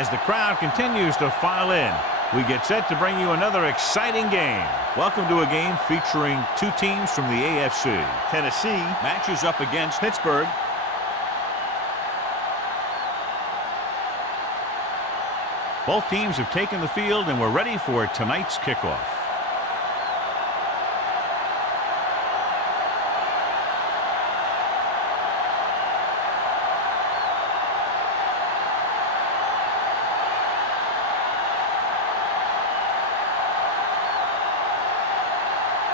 As the crowd continues to file in, we get set to bring you another exciting game. Welcome to a game featuring two teams from the AFC. Tennessee matches up against Pittsburgh. Both teams have taken the field and we're ready for tonight's kickoff.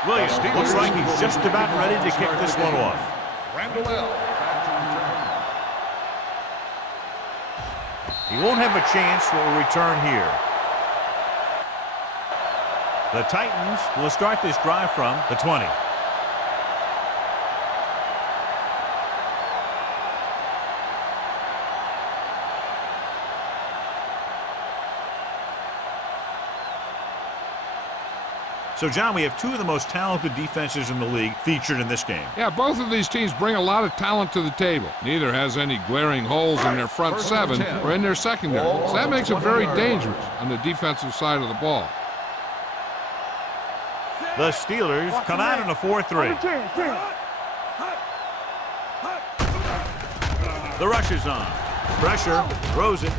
Williams looks like he's just about ready to kick this one off. He won't have a chance for a return here. The Titans will start this drive from the 20. So, John, we have two of the most talented defenses in the league featured in this game. Yeah, both of these teams bring a lot of talent to the table. Neither has any glaring holes in their front seven or in their secondary. So that makes it very dangerous on the defensive side of the ball. The Steelers come out in a 4-3. The rush is on. Pressure, throws it.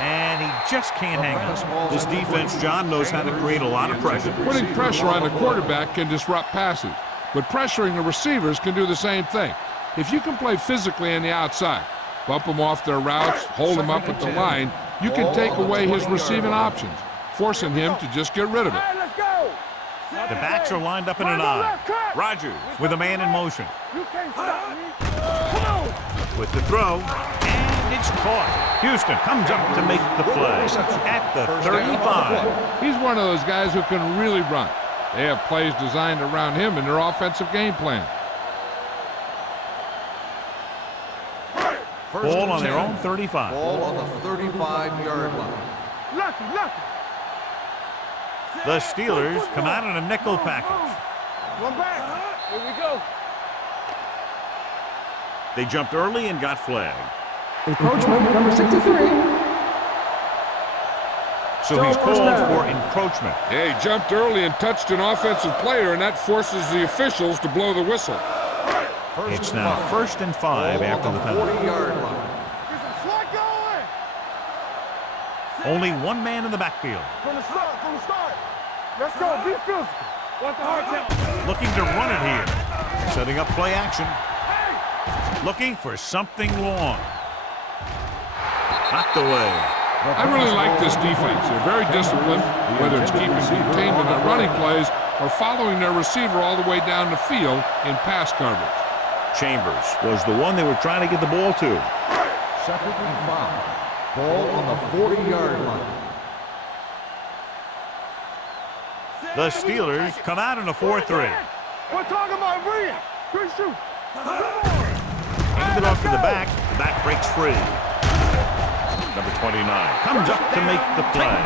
And he just can't hang on. This defense, John, knows how to create a lot of pressure. Putting pressure on the quarterback can disrupt passes, but pressuring the receivers can do the same thing. If you can play physically on the outside, bump them off their routes, hold them up at the line, you can take away his receiving options, forcing him to just get rid of it. The backs are lined up in an I. Rodgers with a man in motion. With the throw. It's caught. Houston comes up to make the play at the 35. He's one of those guys who can really run. They have plays designed around him in their offensive game plan. Ball on their own 35. Ball on the 35-yard line. The Steelers come out in a nickel package. One back. Here we go. They jumped early and got flagged. Encroachment, number 63. So he's called for encroachment. Yeah, he jumped early and touched an offensive player, and that forces the officials to blow the whistle. It's now 1st and 5 after the penalty. 40-yard line. Only one man in the backfield. From the start. Let's go. Be physical. What the hard count? Looking to run it here. Setting up play action. Looking for something long. Knocked away. I really like this defense. They're very disciplined, whether it's keeping containment on running plays or following their receiver all the way down the field in pass coverage. Chambers was the one they were trying to get the ball to. 2nd and 5. Ball on the 40-yard line. The Steelers come out in a 4-3. We're talking about Rhea. Good shoot. Hands it off to the back. Back breaks free. Number 29 comes up to make the play.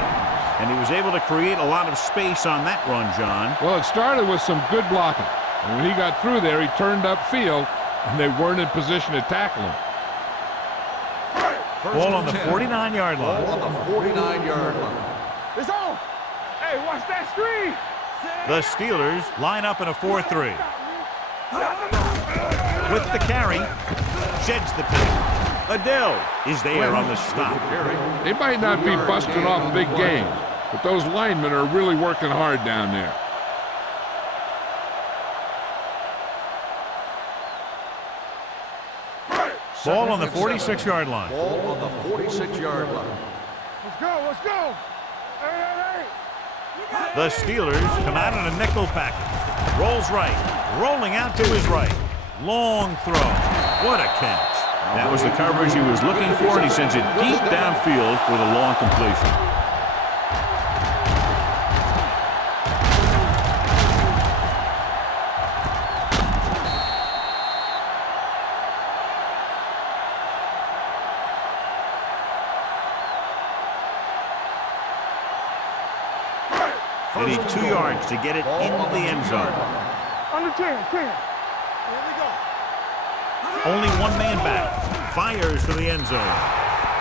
And he was able to create a lot of space on that run, John. Well, it started with some good blocking. And when he got through there, he turned upfield, and they weren't in position to tackle him. Ball on the 49-yard line. Ball on the 49-yard line. It's on. Hey, watch that screen. The Steelers line up in a 4-3. With the carry, sheds the pass. Adele is there on the stop. They might not be busting off big games, but those linemen are really working hard down there. Ball on the 46-yard line. Ball on the 46-yard line. Let's go. Hey. The Steelers come out in a nickel package. Rolls right, rolling out to his right. Long throw. What a catch. That was the coverage he was looking for, and he sends it deep downfield for the long completion. They need 2 yards to get it into the end zone. Under 10. Here we go. Only one man back. Fires to the end zone.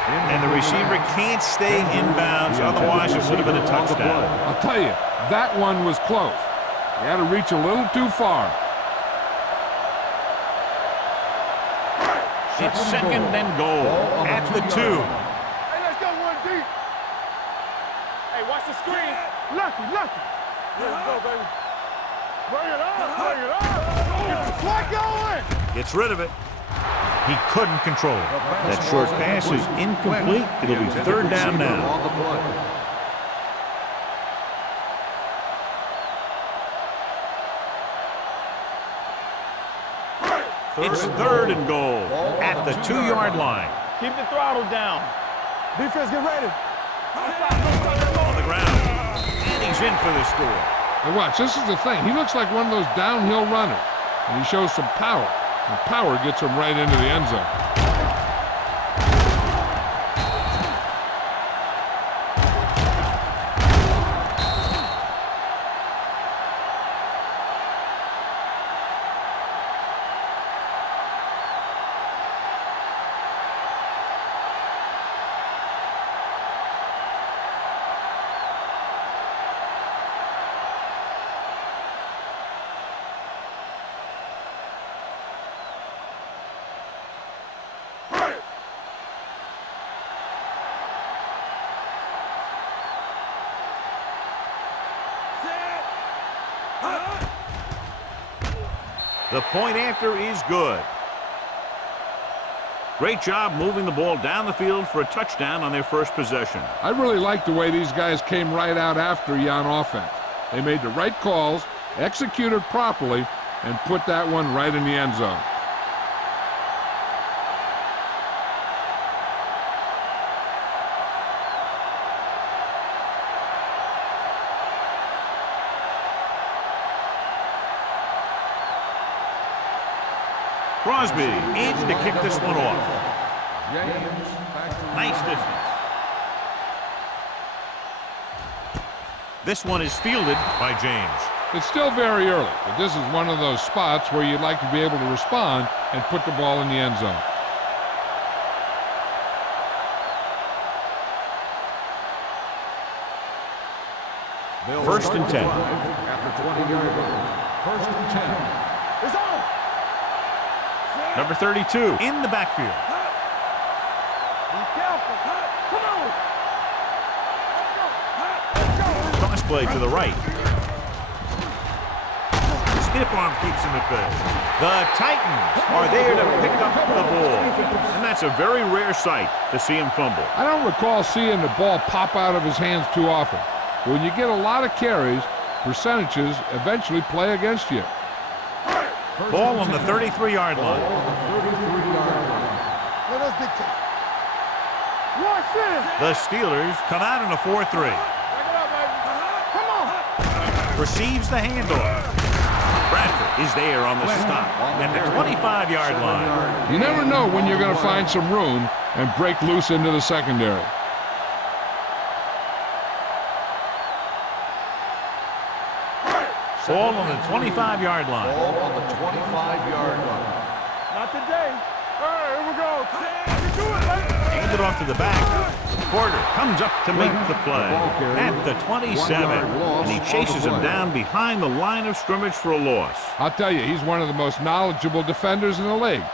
And the receiver can't stay inbounds, otherwise it would have been a touchdown. I'll tell you, that one was close. He had to reach a little too far. It's second and goal at the 2. Hey, let's go one deep. Hey, watch the screen. Lucky. Let's go, baby. Bring it on. Get the flag going. Gets rid of it. He couldn't control it. That short pass is incomplete. It'll be third down now. It's third and goal at the 2-yard line. Keep the throttle down. Defense, get ready. On the ground. And he's in for the score. And watch, this is the thing. He looks like one of those downhill runners. And he shows some power. And power gets him right into the end zone. The point after is good. Great job moving the ball down the field for a touchdown on their first possession. I really like the way these guys came right out after you on offense. They made the right calls, executed properly, and put that one right in the end zone. Crosby in to kick this one off. Nice distance. This one is fielded by James. It's still very early, but this is one of those spots where you'd like to be able to respond and put the ball in the end zone. First and 10. At the 20-yard line. First and 10. It's on. Number 32 in the backfield. Be careful. Come on. Let's go. Cross play to the right. Stiff arm keeps him at bay. The Titans are there to pick up the ball. And that's a very rare sight to see him fumble. I don't recall seeing the ball pop out of his hands too often. But when you get a lot of carries, percentages eventually play against you. Ball on the 33-yard line. Let us dictate. Watch this. The Steelers come out in a 4-3. Back it up, baby. Come on. Receives the handoff. Bradford is there on the stop at the 25-yard line. You never know when you're going to find some room and break loose into the secondary. Ball on the 25-yard line. Ball on the 25-yard line. Not today. All right, here we go. You do it, baby. Hand it off to the back. Porter comes up to make the play at the 27, and he chases him down behind the line of scrimmage for a loss. I'll tell you, he's one of the most knowledgeable defenders in the league.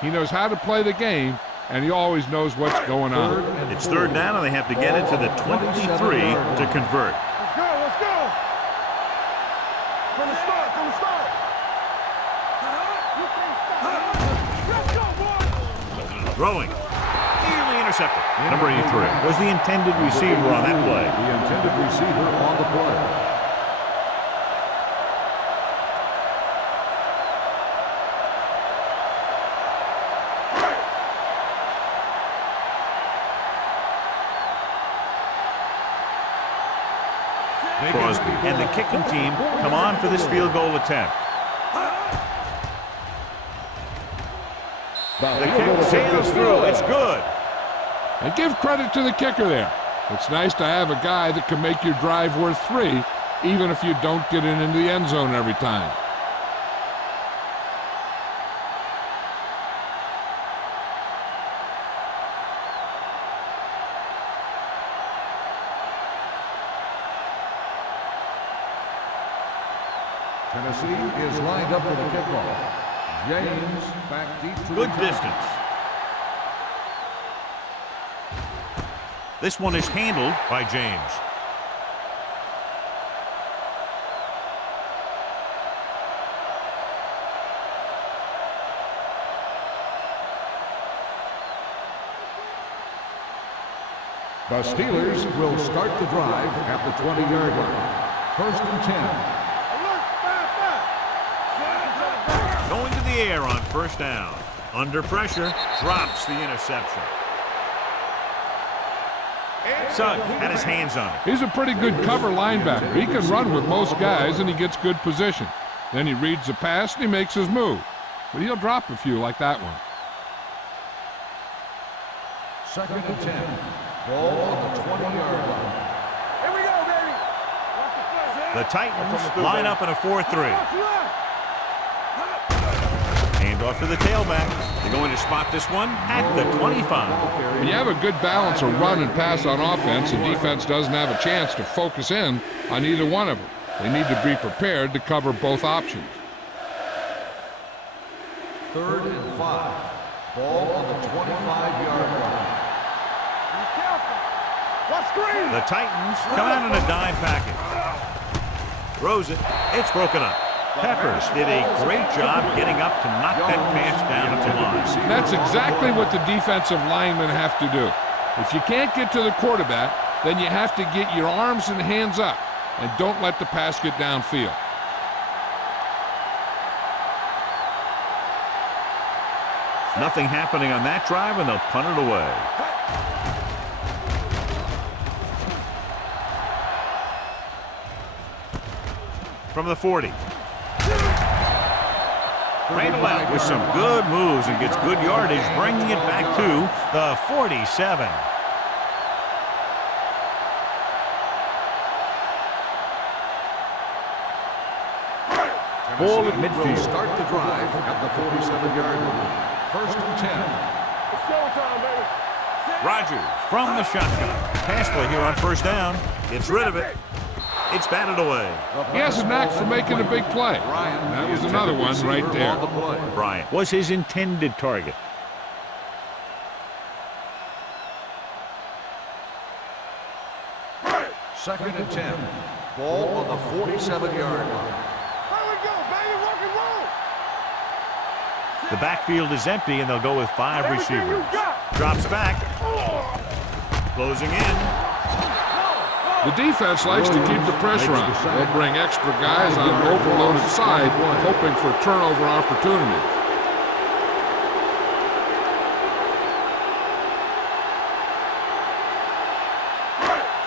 He knows how to play the game, and he always knows what's going on. It's third down, and they have to get it to the 23 to convert. Let's go. Let's go. From the start. From the start. You can't stop. Let's go, boy. Throwing. Nearly intercepted. Number 83 was the intended receiver on that play. The intended receiver on the play. Crosby and the kicking team come on for this field goal attempt. The kick sails through. It's good. And give credit to the kicker there. It's nice to have a guy that can make your drive worth 3, even if you don't get it into the end zone every time. Tennessee is lined up for the kickoff. James back deep to Good return. distance. This one is handled by James. The Steelers will start the drive at the 20-yard line. 1st and 10. Going to the air on 1st down. Under pressure, drops the interception. Suggs had his hands on it. He's a pretty good cover linebacker. He can run with most guys, and he gets good position. Then he reads the pass, and he makes his move. But he'll drop a few like that one. 2nd and 10. Ball on the 20-yard line. Here we go, baby. The Titans line up in a 4-3. Hand off to the tailback. They're going to spot this one at the 25. When you have a good balance of run and pass on offense, the defense doesn't have a chance to focus in on either one of them. They need to be prepared to cover both options. 3rd and 5. Ball on the 25-yard line. The Titans come out in a dime package. Throws it. It's broken up. Peppers did a great job getting up to knock that pass down at the line. That's exactly what the defensive linemen have to do. If you can't get to the quarterback, then you have to get your arms and hands up and don't let the pass get downfield. Nothing happening on that drive, and they'll punt it away. From the 40. Randall out with some good moves and gets good yardage, bringing it back to the 47. Ball at midfield. Start the drive at the 47-yard line. 1st and 10. It's showtime, baby. Rodgers from the shotgun. Pass play here on 1st down. Gets rid of it. It's batted away. He has a knack for making a big play. That was another one right there. Bryant was his intended target. Second and 10. Ball on the 47-yard line. Here we go, baby. Rock and roll. The backfield is empty, and they'll go with 5 Everything you receivers. got. Drops back. Closing in. The defense likes to keep the pressure on. They'll bring extra guys on an overloaded side, hoping for turnover opportunities.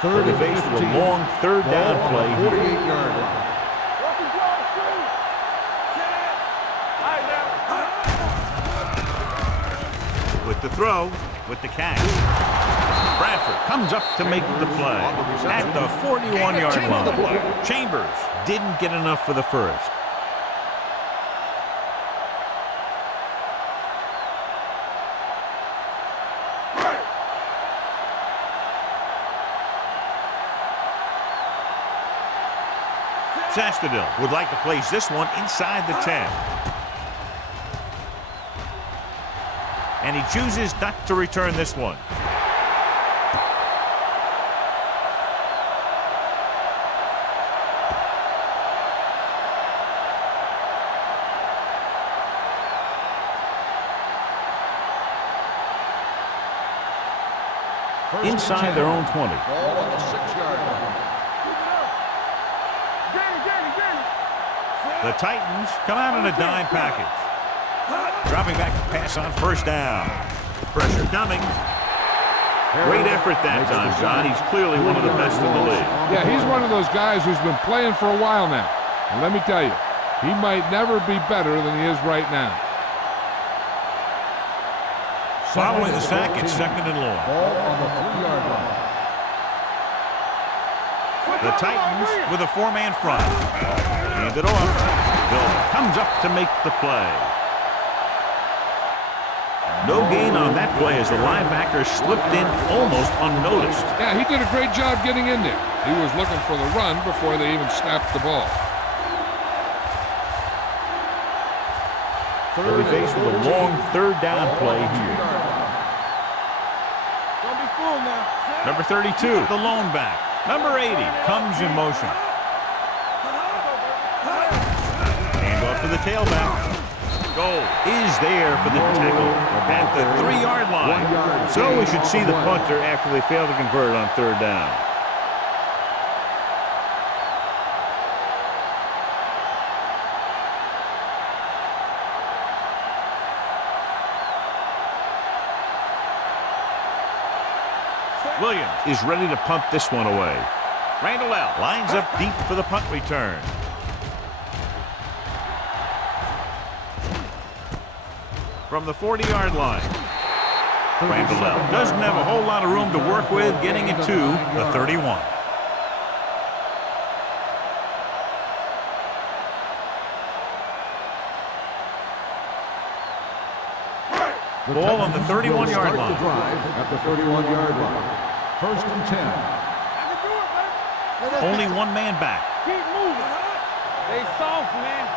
They're faced with a long 3rd down play here. 48-yard line. Rock and roll, screen. Set it. All right, now. With the throw, with the catch. Bradford comes up to make the play at the 41-yard line. Chambers didn't get enough for the first. Sastadil would like to place this one inside the 10. And he chooses not to return this one. Inside their own 20. Ball on the 6-yard line. The Titans come out in a dime package. Dropping back to pass on 1st down. Pressure coming. Great effort that time, John. He's clearly one of the best in the league. Yeah, he's one of those guys who's been playing for a while now. And let me tell you, he might never be better than he is right now. Following the sack, it's 2nd and long. Ball on the 3-yard line. The Titans with a 4-man front. Hand it off. Bill comes up to make the play. No gain on that play as the linebacker slipped in almost unnoticed. Yeah, he did a great job getting in there. He was looking for the run before they even snapped the ball. They'll be faced with a long third down play here. Don't be fooled now. Number 32, the lone back. Number 80 comes in motion. Hand off to the tailback. Goal is there for the tackle at the 3-yard line. So we should see the punter after they fail to convert on third down. Williams is ready to punt this one away. Randall lines up deep for the punt return. From the 40-yard line. Randall doesn't have a whole lot of room to work with, getting it to the 31. Ball on the 31-yard line. At the 31-yard line. First and 10. Only one man back. Keep moving. They soft, man.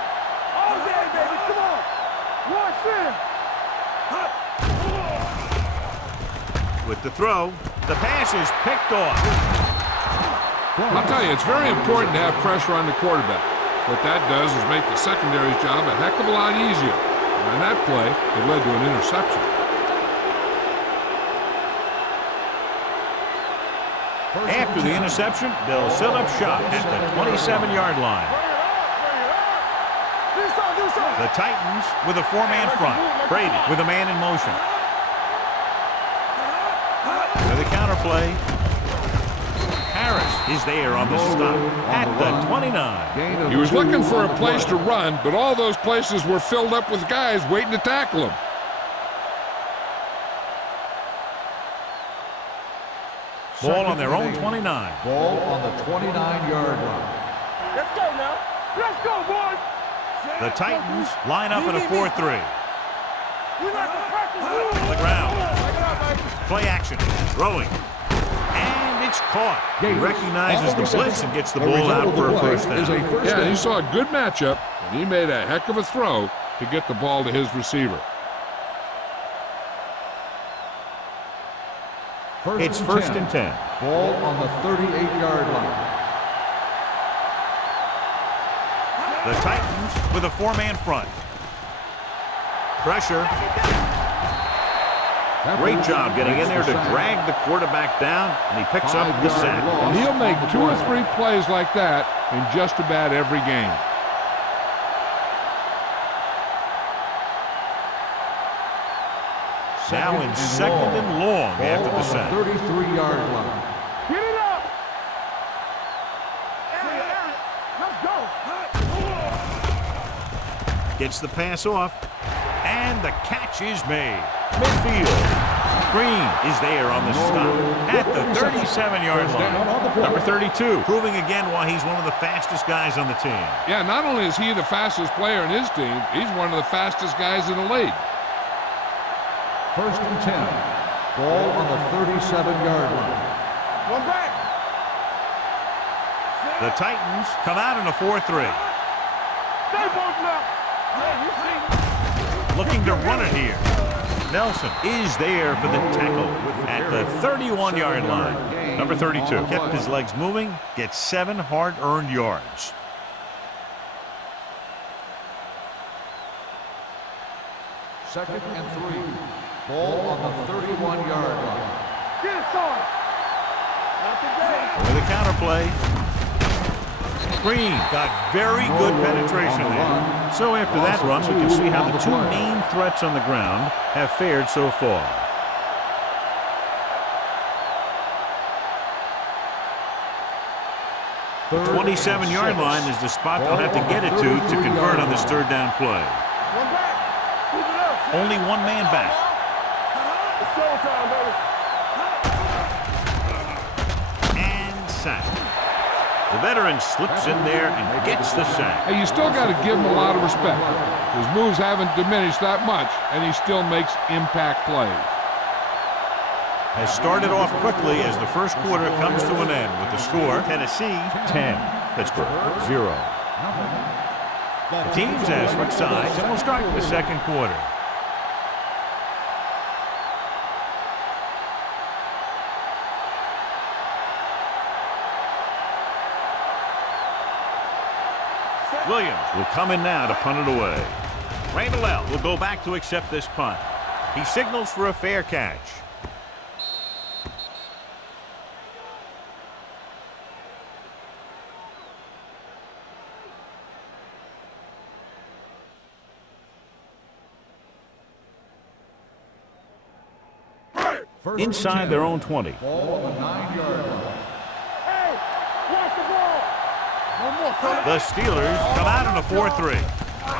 All day, baby. Come on. Rush in. With the throw, the pass is picked off. I'll tell you, it's very important to have pressure on the quarterback. What that does is make the secondary's job a heck of a lot easier. And on that play, it led to an interception. After the interception, they'll set up shop at the 27-yard line. The Titans with a 4-man front. Brady with a man in motion. To the counter play. Harris is there on the stop at the 29. He was looking for a place to run, but all those places were filled up with guys waiting to tackle him. Ball on their own 29. Ball on the 29-yard line. Let's go now. Let's go, boys. The Titans line up in a 4-3. We like to practice. On the ground. Play action. Throwing. And it's caught. He recognizes the blitz and gets the ball out for a first down. Yeah, he saw a good matchup, and he made a heck of a throw to get the ball to his receiver. It's first and 10. Ball on the 38-yard line. The Titans with a 4-man front. Pressure. Great job getting in there to drag the quarterback down, and he picks up the sack. And he'll make 2 or 3 plays like that in just about every game. Now in second and long after the sack. 33-yard line. Get it up. Let's go. Gets the pass off, and the catch is made. Midfield. Green is there on the stop at the 37-yard line. Number 32, proving again why he's one of the fastest guys on the team. Yeah, not only is he the fastest player in his team, he's one of the fastest guys in the league. First and 10. Ball on the 37-yard line. One back. The Titans come out in a 4-3. Stay both now. Yeah, you see. Looking to run it here. Nelson is there for the tackle at the 31-yard line. Number 32 kept his legs moving, gets 7 hard-earned yards. Second and 3. Ball on the 31-yard line. Get it, son. Not today. With a counter play. Green got very good penetration there. So after that run, we can see how the 2 main threats on the ground have fared so far. The 27-yard line is the spot they'll have to get it to convert on this third down play. One back. Keep it up. Only one man back. It's showtime, baby. And sack. The veteran slips in there and gets the sack. Hey, you still got to give him a lot of respect. His moves haven't diminished that much, and he still makes impact plays. Has started off quickly as the first quarter comes to an end with the score Tennessee 10, Pittsburgh 0. The teams have switched sides, and we'll start the second quarter. Williams will come in now to punt it away. Randall will go back to accept this punt. He signals for a fair catch. Inside their own 20. Ball on the 9-yard line. Hey, watch the ball. One more, fella. The Steelers come out in a 4-3.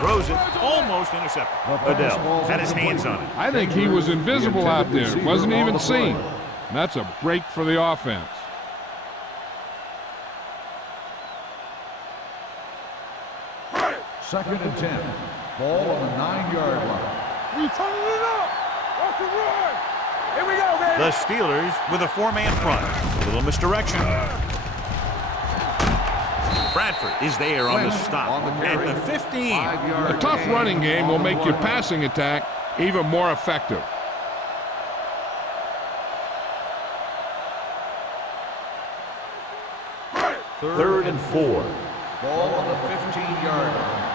Throws it, almost intercepted. Adele had his hands on it. I think he was invisible out there. Wasn't even seen. And that's a break for the offense. Second and 10. Ball on the 9-yard line. We turning it up. Watch the run. Here we go, baby. The Steelers with a 4-man front. A little misdirection. Bradford is there on the stop at the 15. A tough running game will make your passing attack even more effective. Third and 4. Ball on the 15-yard line.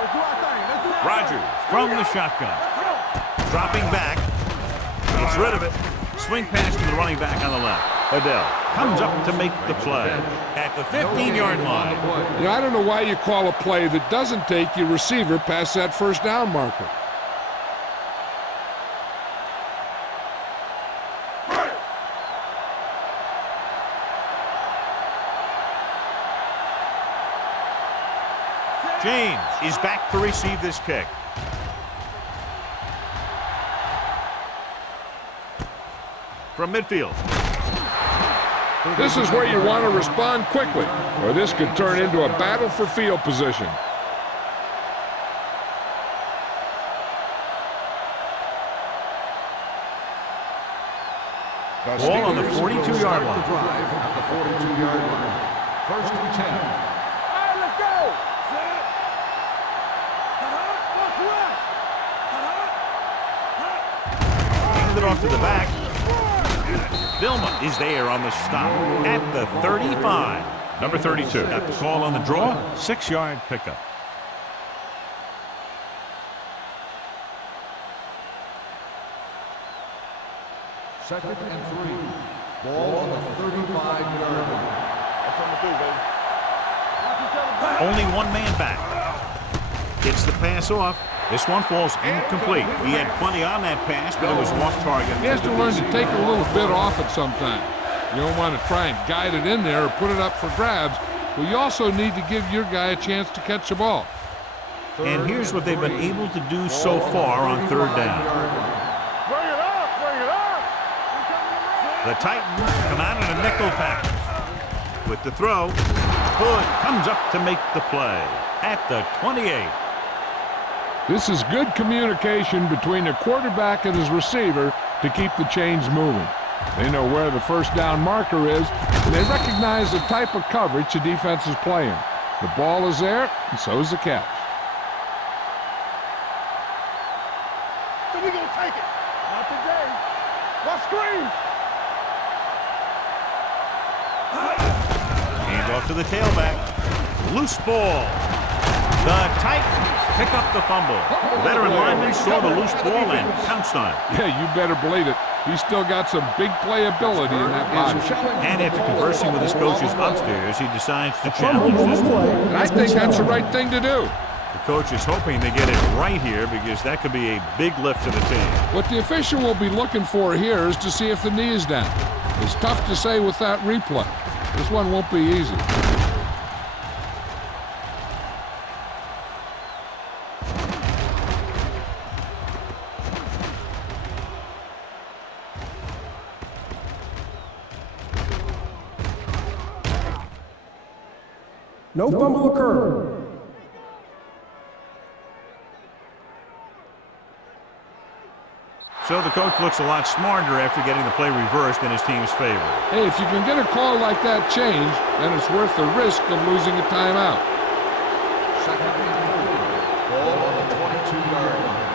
Let's do our thing. Let's do our thing. Rogers from the shotgun. Dropping back. Gets rid of it. Swing pass to the running back on the left. Adele comes up to make the play at the 15-yard line. You know, I don't know why you call a play that doesn't take your receiver past that first down marker. James is back to receive this kick. From midfield. This is where you want to respond quickly, or this could turn into a battle for field position. Ball on the 42-yard line. At the 42-yard line. First and 10. All right, let's go. Let's run. Hand it off to the back. Vilma is there on the stop at the 35. Number 32 got the call on the draw. 6-yard pickup. Second and 3. Ball on the 35-yard line. That's what I'm gonna do, baby. Watch each other back. Only one man back. Gets the pass off. This one falls incomplete. He had plenty on that pass, but it was off target. He has to learn to take a little bit off it sometime. You don't want to try and guide it in there or put it up for grabs, but you also need to give your guy a chance to catch the ball. And here's what they've been able to do so far on third down. Bring it up. Bring it up. The Titans come out in a nickel package. With the throw, Hood comes up to make the play at the 28. This is good communication between the quarterback and his receiver to keep the chains moving. They know where the first down marker is, and they recognize the type of coverage the defense is playing. The ball is there, and so is the catch. So we gonna take it. Not today. Let's scream. Hand off to the tailback. Loose ball. The Titans pick up the fumble. The veteran lineman saw the loose ball and pounced on it. Yeah, you better believe it. He's still got some big playability in that body. And after conversing with his coaches upstairs, he decides to challenge this one. And I think that's the right thing to do. The coach is hoping they get it right here because that could be a big lift for the team. What the official will be looking for here is to see if the knee is down. It's tough to say with that replay. This one won't be easy. No fumble occurred. So the coach looks a lot smarter after getting the play reversed in his team's favor. Hey, if you can get a call like that changed, then it's worth the risk of losing a timeout. Second and 4. Ball on the 22-yard line.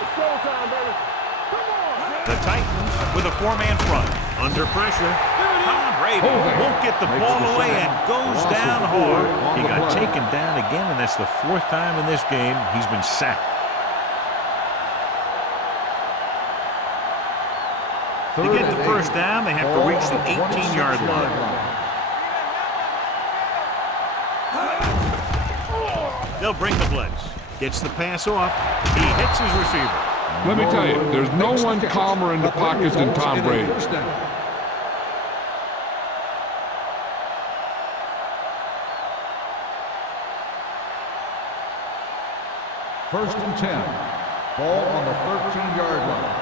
It's showtime, baby. Come on. The Titans with a four-man front. Under pressure. Tom Brady won't get the ball away and goes down hard. He got taken down again, and that's the fourth time in this game he's been sacked. To get the first down, they have to reach the 18-yard line. They'll bring the blitz. Gets the pass off. He hits his receiver. Let me tell you, there's no one calmer in the pocket than Tom Brady. First and 10. Ball on the 13-yard line.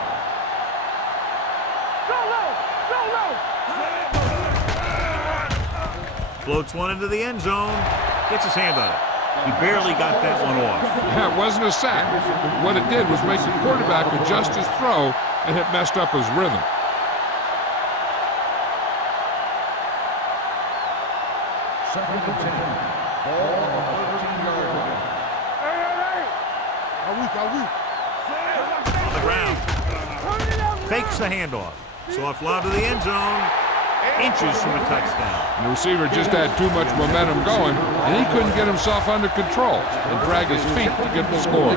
Floats one into the end zone. Gets his hand on it. He barely got that one off. Yeah, it wasn't a sack. What it did was make the quarterback adjust his throw, and it messed up his rhythm. Second and 10. Ball on the 13-yard line. On the ground. Fakes the handoff. Soft lob to the end zone. Inches from a touchdown. And the receiver just had too much momentum going, and he couldn't get himself under control and drag his feet to get the score.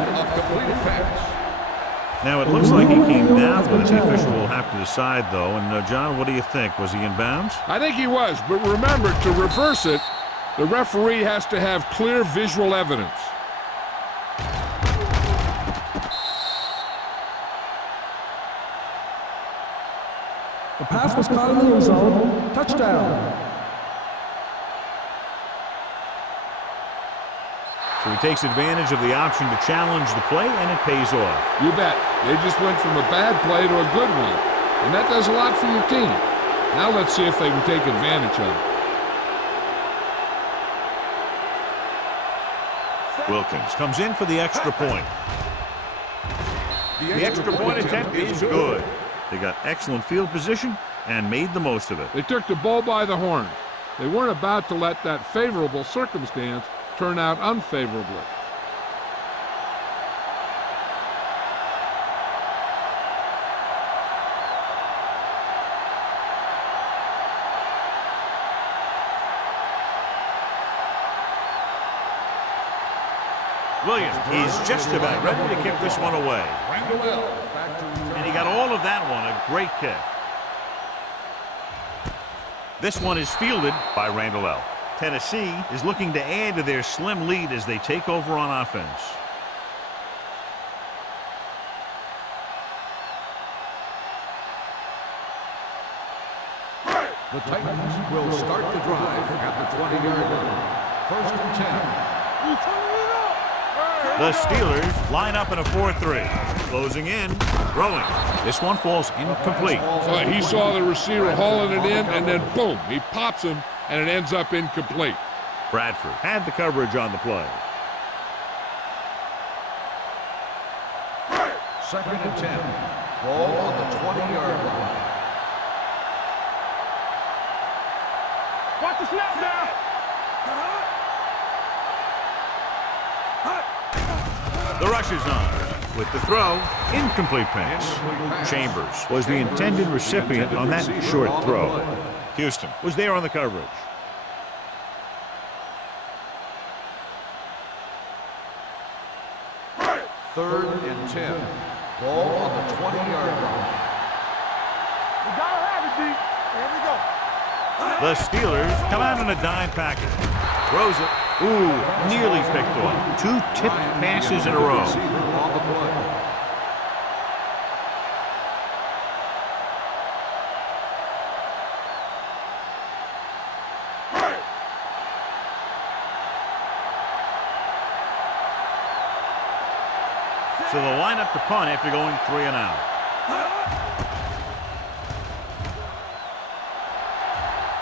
Now it looks like he came down with it. The official will have to decide, though. And John, what do you think? Was he in bounds? I think he was, but remember, to reverse it, the referee has to have clear visual evidence. The pass was caught in the end zone. Touchdown. So he takes advantage of the option to challenge the play, and it pays off. You bet. They just went from a bad play to a good one, and that does a lot for your team. Now let's see if they can take advantage of it. Wilkins comes in for the extra point. The extra point attempt is good. They got excellent field position and made the most of it. They took the bull by the horn. They weren't about to let that favorable circumstance turn out unfavorably. Williams is just about ready to kick this one away. And he got all of that one, a great kick. This one is fielded by Randall L. Tennessee is looking to add to their slim lead as they take over on offense. The Titans will start the drive at the 20-yard line. First and 10. The Steelers line up in a 4-3. Closing in, throwing. This one falls incomplete. He saw the receiver hauling it in, and then boom, he pops him, and it ends up incomplete. Bradford had the coverage on the play. Second and 10. Ball on the 20-yard line. Watch the snap now. The rush is on. With the throw, incomplete pass. Chambers was the intended recipient on that short throw. Houston was there on the coverage. Third and 10. Ball on the 20-yard line. We gotta have it, D. Here we go. The Steelers come out in a dime package. Throws it. Ooh, nearly picked off. Two tipped passes in a row. On the play. So they'll line up to punt after going 3 and out.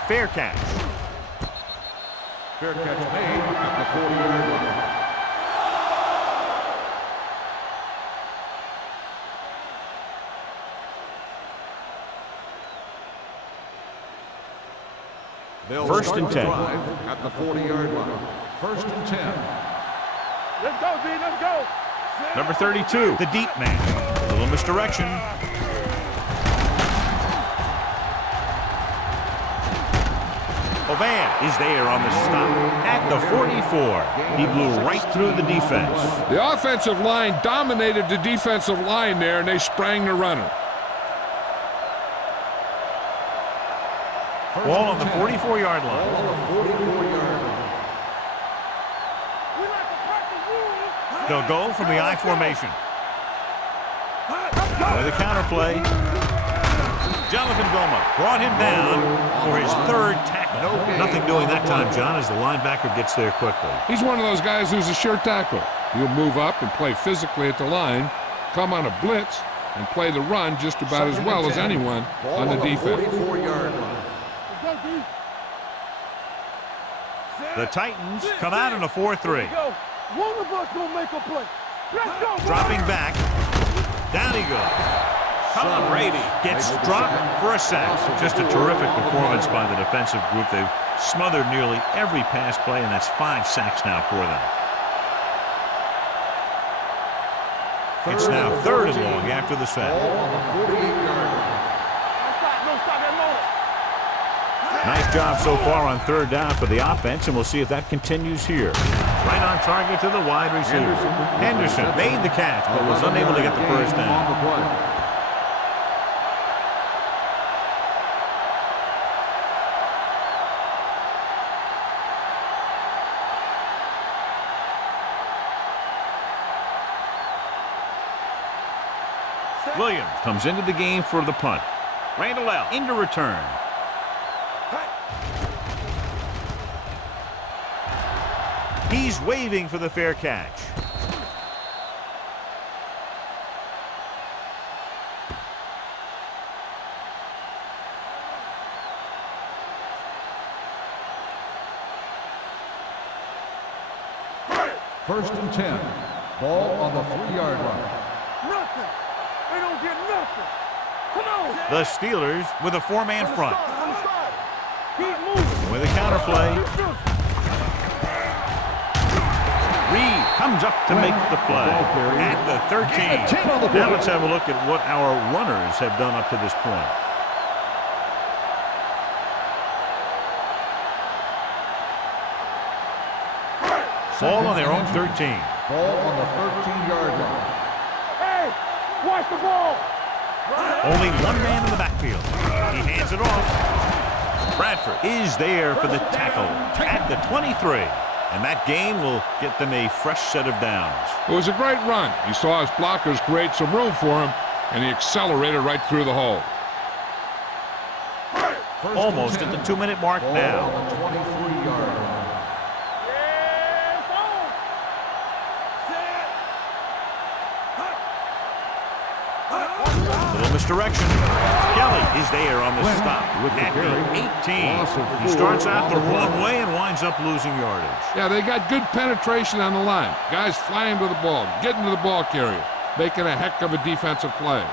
Fair catch. Fair catch made at the 40-yard line. They'll First start and the 10. drive at the 40-yard line. First and 10. Let's go, D. Let's go. Number 32, the deep man. A little misdirection. Ovan is there on the stop at the 44. He blew right through the defense. The offensive line dominated the defensive line there, and they sprang the runner. Ball on the 44-yard Ball line. on the 44-yard line. We like to crack the rules. They'll go from the I formation. With a counterplay. Jonathan Goma brought him down for his third tackle. Nothing doing that time, John, as the linebacker gets there quickly. He's one of those guys who's a sure tackle. He'll move up and play physically at the line, come on a blitz, and play the run just about as well as anyone on the defense. 44-yard line. Let's go, D. The Titans come out in a 4-3. Go. One of us gonna make a play. Let's go, boys. Dropping back. Down he goes. Tom Brady gets dropped for a sack. Just a terrific performance by the defensive group. They've smothered nearly every pass play, and that's 5 sacks now for them. It's now 3rd and long after the sack. Ball on the 48-yard line. No stop that motor. Nice job so far on 3rd down for the offense, and we'll see if that continues here. Right on target to the wide receiver. Henderson made the catch, but was unable to get the first down. On the play. Williams comes into the game for the punt. Randall L. into return. He's waving for the fair catch. First and 10. Ball on the 3-yard line. Nothing. They don't get nothing. Come on. The Steelers with a 4-man front. On the side. Keep moving. With a counterplay. Reed comes up to make the play at the 13. Now let's have a look at what our runners have done up to this point. Ball on their own 13. Ball on the 13-yard line. Hey, watch the ball. Only one man in the backfield. He hands it off. Bradford is there for the tackle at the 23. And that gain will get them a fresh set of downs. It was a great run. He saw his blockers create some room for him, and he accelerated right through the hole. Almost at the 2-minute mark Ball now. on the 23-yard line. Yes, on. Little misdirection. Kelly is there on the stop at the 18. He starts out the wrong way and winds up losing yardage. Yeah, they got good penetration on the line. Guys flying to the ball, getting to the ball carrier, making a heck of a defensive play.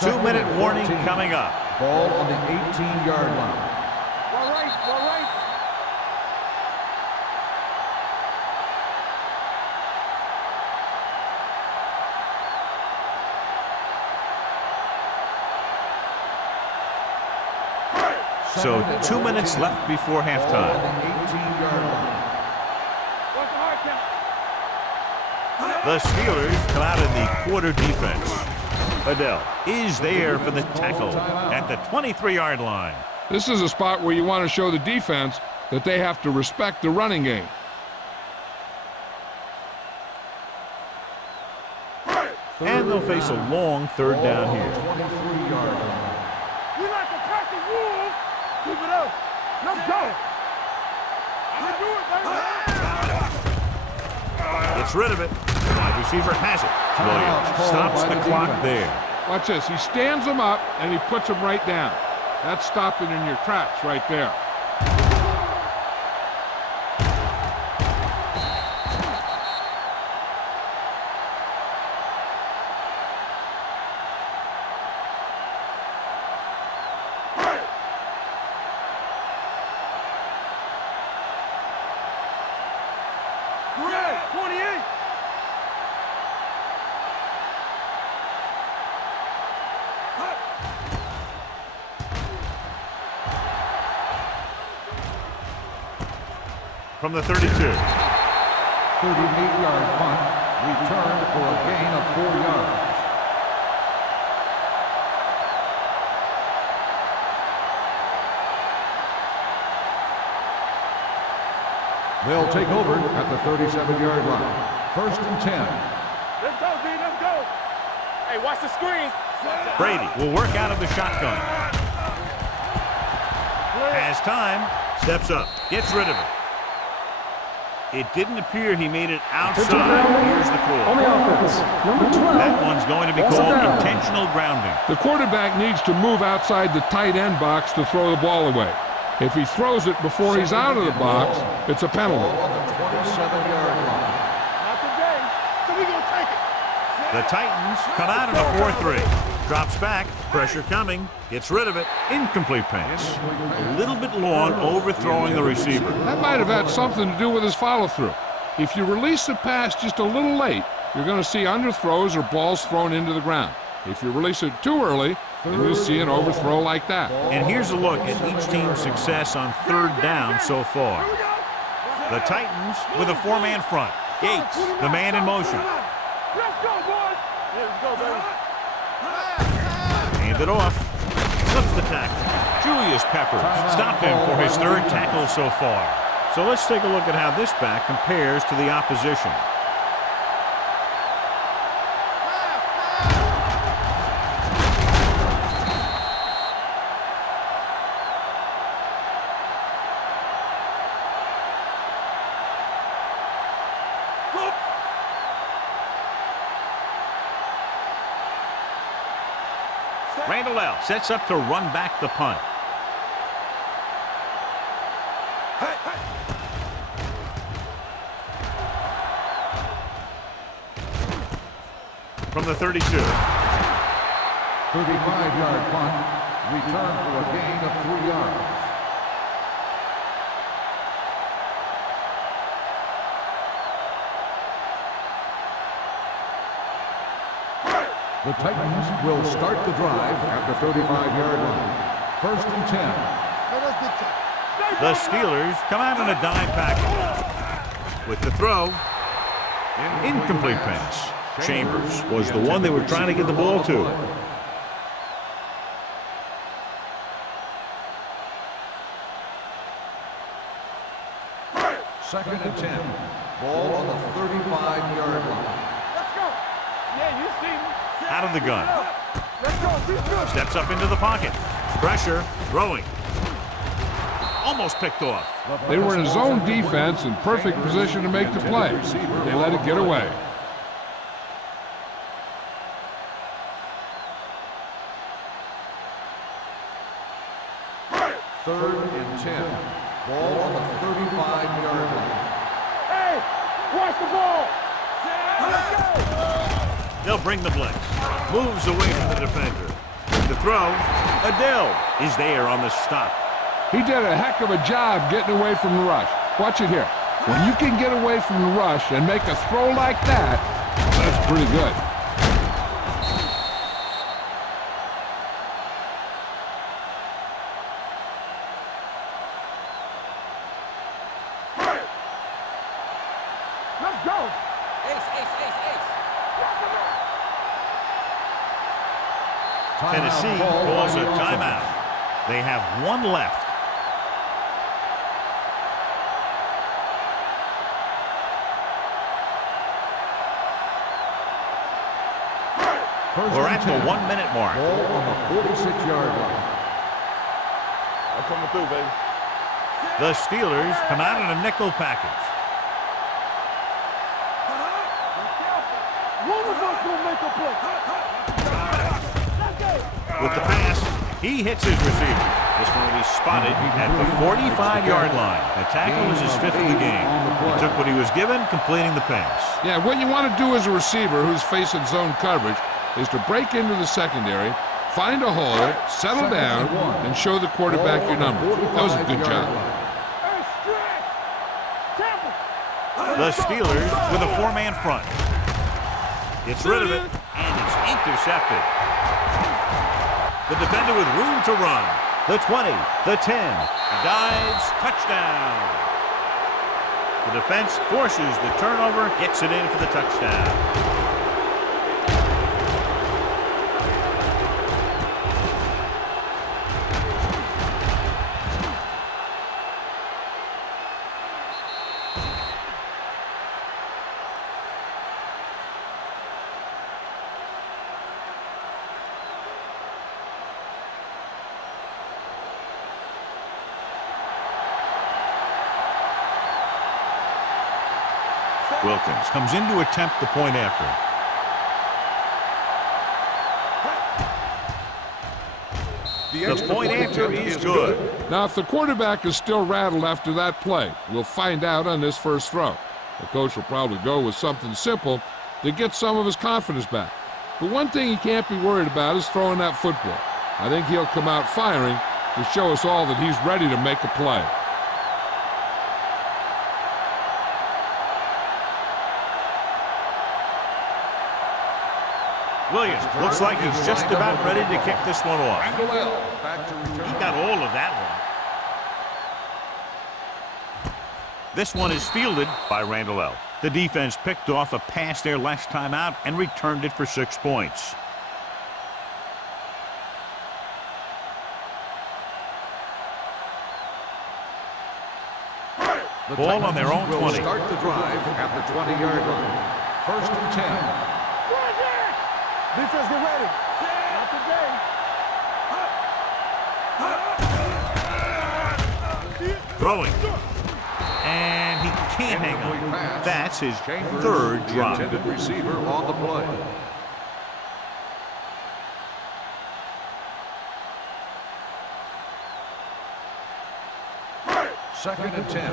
2-minute warning coming up. Ball on the 18-yard line. All right, all right. So 2 minutes left before Ball on halftime. the 18-yard line. Watch the hard count. The Steelers come out in the quarter defense. Adele is there for the tackle at the 23-yard line. This is a spot where you want to show the defense that they have to respect the running game. And they'll face a long 3rd down here. 23-yard line. We like to crack the rules. Keep it up. Let's go. I can do it, baby. Gets rid of it. Wide receiver has it. Williams stops the clock there. Watch this. He stands them up, and he puts them right down. That's stopping in your tracks right there. From the 32. 38-yard punt, returned for a gain of 4 yards. They'll take over at the 37-yard line. 1st and 10. Let's go, D. Let's go. Hey, watch the screen. Brady will work out of the shotgun. Has time. Steps up. Gets rid of it. It didn't appear he made it outside. Here's the On call. the offense, number 12. That one's going to be Ball's called down. intentional grounding. The quarterback needs to move outside the tight end box to throw the ball away. If he throws it before he's out of the box, it's a penalty. Ball on the 27-yard line. Not today. So we gonna take it. The Titans come out in a 4-3. Drops back. Pressure coming. Gets rid of it. Incomplete pass. A little bit long, overthrowing the receiver. That might have had something to do with his follow-through. If you release the pass just a little late, you're going to see underthrows or balls thrown into the ground. If you release it too early, then you'll see an overthrow like that. And here's a look at each team's success on 3rd down so far. The Titans with a 4-man front. Gates, the man in motion. Let's go, boys. Yeah, let's go, baby. Hand it off. Flips the tackle. Julius Peppers stopped him for his 3rd tackle so far. So let's take a look at how this back compares to the opposition. Randall L. sets up to run back the punt. From the 32. 35-yard punt, returned for a gain of 3 yards. The Titans will start the drive at the 35-yard line. 1st and 10. The Steelers come out in a dime package. With the throw, incomplete pass. Chambers was the one they were trying to get the ball to. Second and 10. Ball on the 35-yard line. Let's go. Yeah, you see me. Out of the gun. Let's go. Be good. Steps up into the pocket. Pressure, throwing. Almost picked off. They were in zone defense in perfect position to make the play. They let it get away. Third and 10. Ball on the 35-yard line. Hey, watch the ball. Let's go. They'll bring the blitz. Moves away from the defender. The throw. Adele is there on the stop. He did a heck of a job getting away from the rush. Watch it here. When you can get away from the rush and make a throw like that, that's pretty good. Let's go. Tennessee calls a timeout. They have one left. We're at the 1-minute mark. Ball on the 46-yard line. I'm coming through, baby. The Steelers come out in a nickel package. One of us will make a play. With the pass, he hits his receiver. This one will be spotted at the 45-yard line. The tackle was his 5th of the game. He took what he was given, completing the pass. Yeah, what you want to do as a receiver who's facing zone coverage is to break into the secondary, find a hole, settle down, and show the quarterback your number. That was a good job. Hey, stretch. Temple. The Steelers with a 4-man front. Gets rid of it, and it's intercepted. The defender with room to run. The 20, the 10. Dives, touchdown. The defense forces the turnover, gets it in for the touchdown. Wilkins comes in to attempt the point after. The point after is good. Now, if the quarterback is still rattled after that play, we'll find out on this first throw. The coach will probably go with something simple to get some of his confidence back. But one thing he can't be worried about is throwing that football. I think he'll come out firing to show us all that he's ready to make a play. Williams looks like he's just about ready to kick this one off. He got all of that one. This one is fielded by Randall L. The defense picked off a pass there last time out and returned it for 6 points. Ball on their own 20. Start the drive at the 20-yard line. 1st and 10. Defense, get ready. Not today. Throwing. And he can't hang on. That's his third drop. The intended receiver on the play. Second and 10.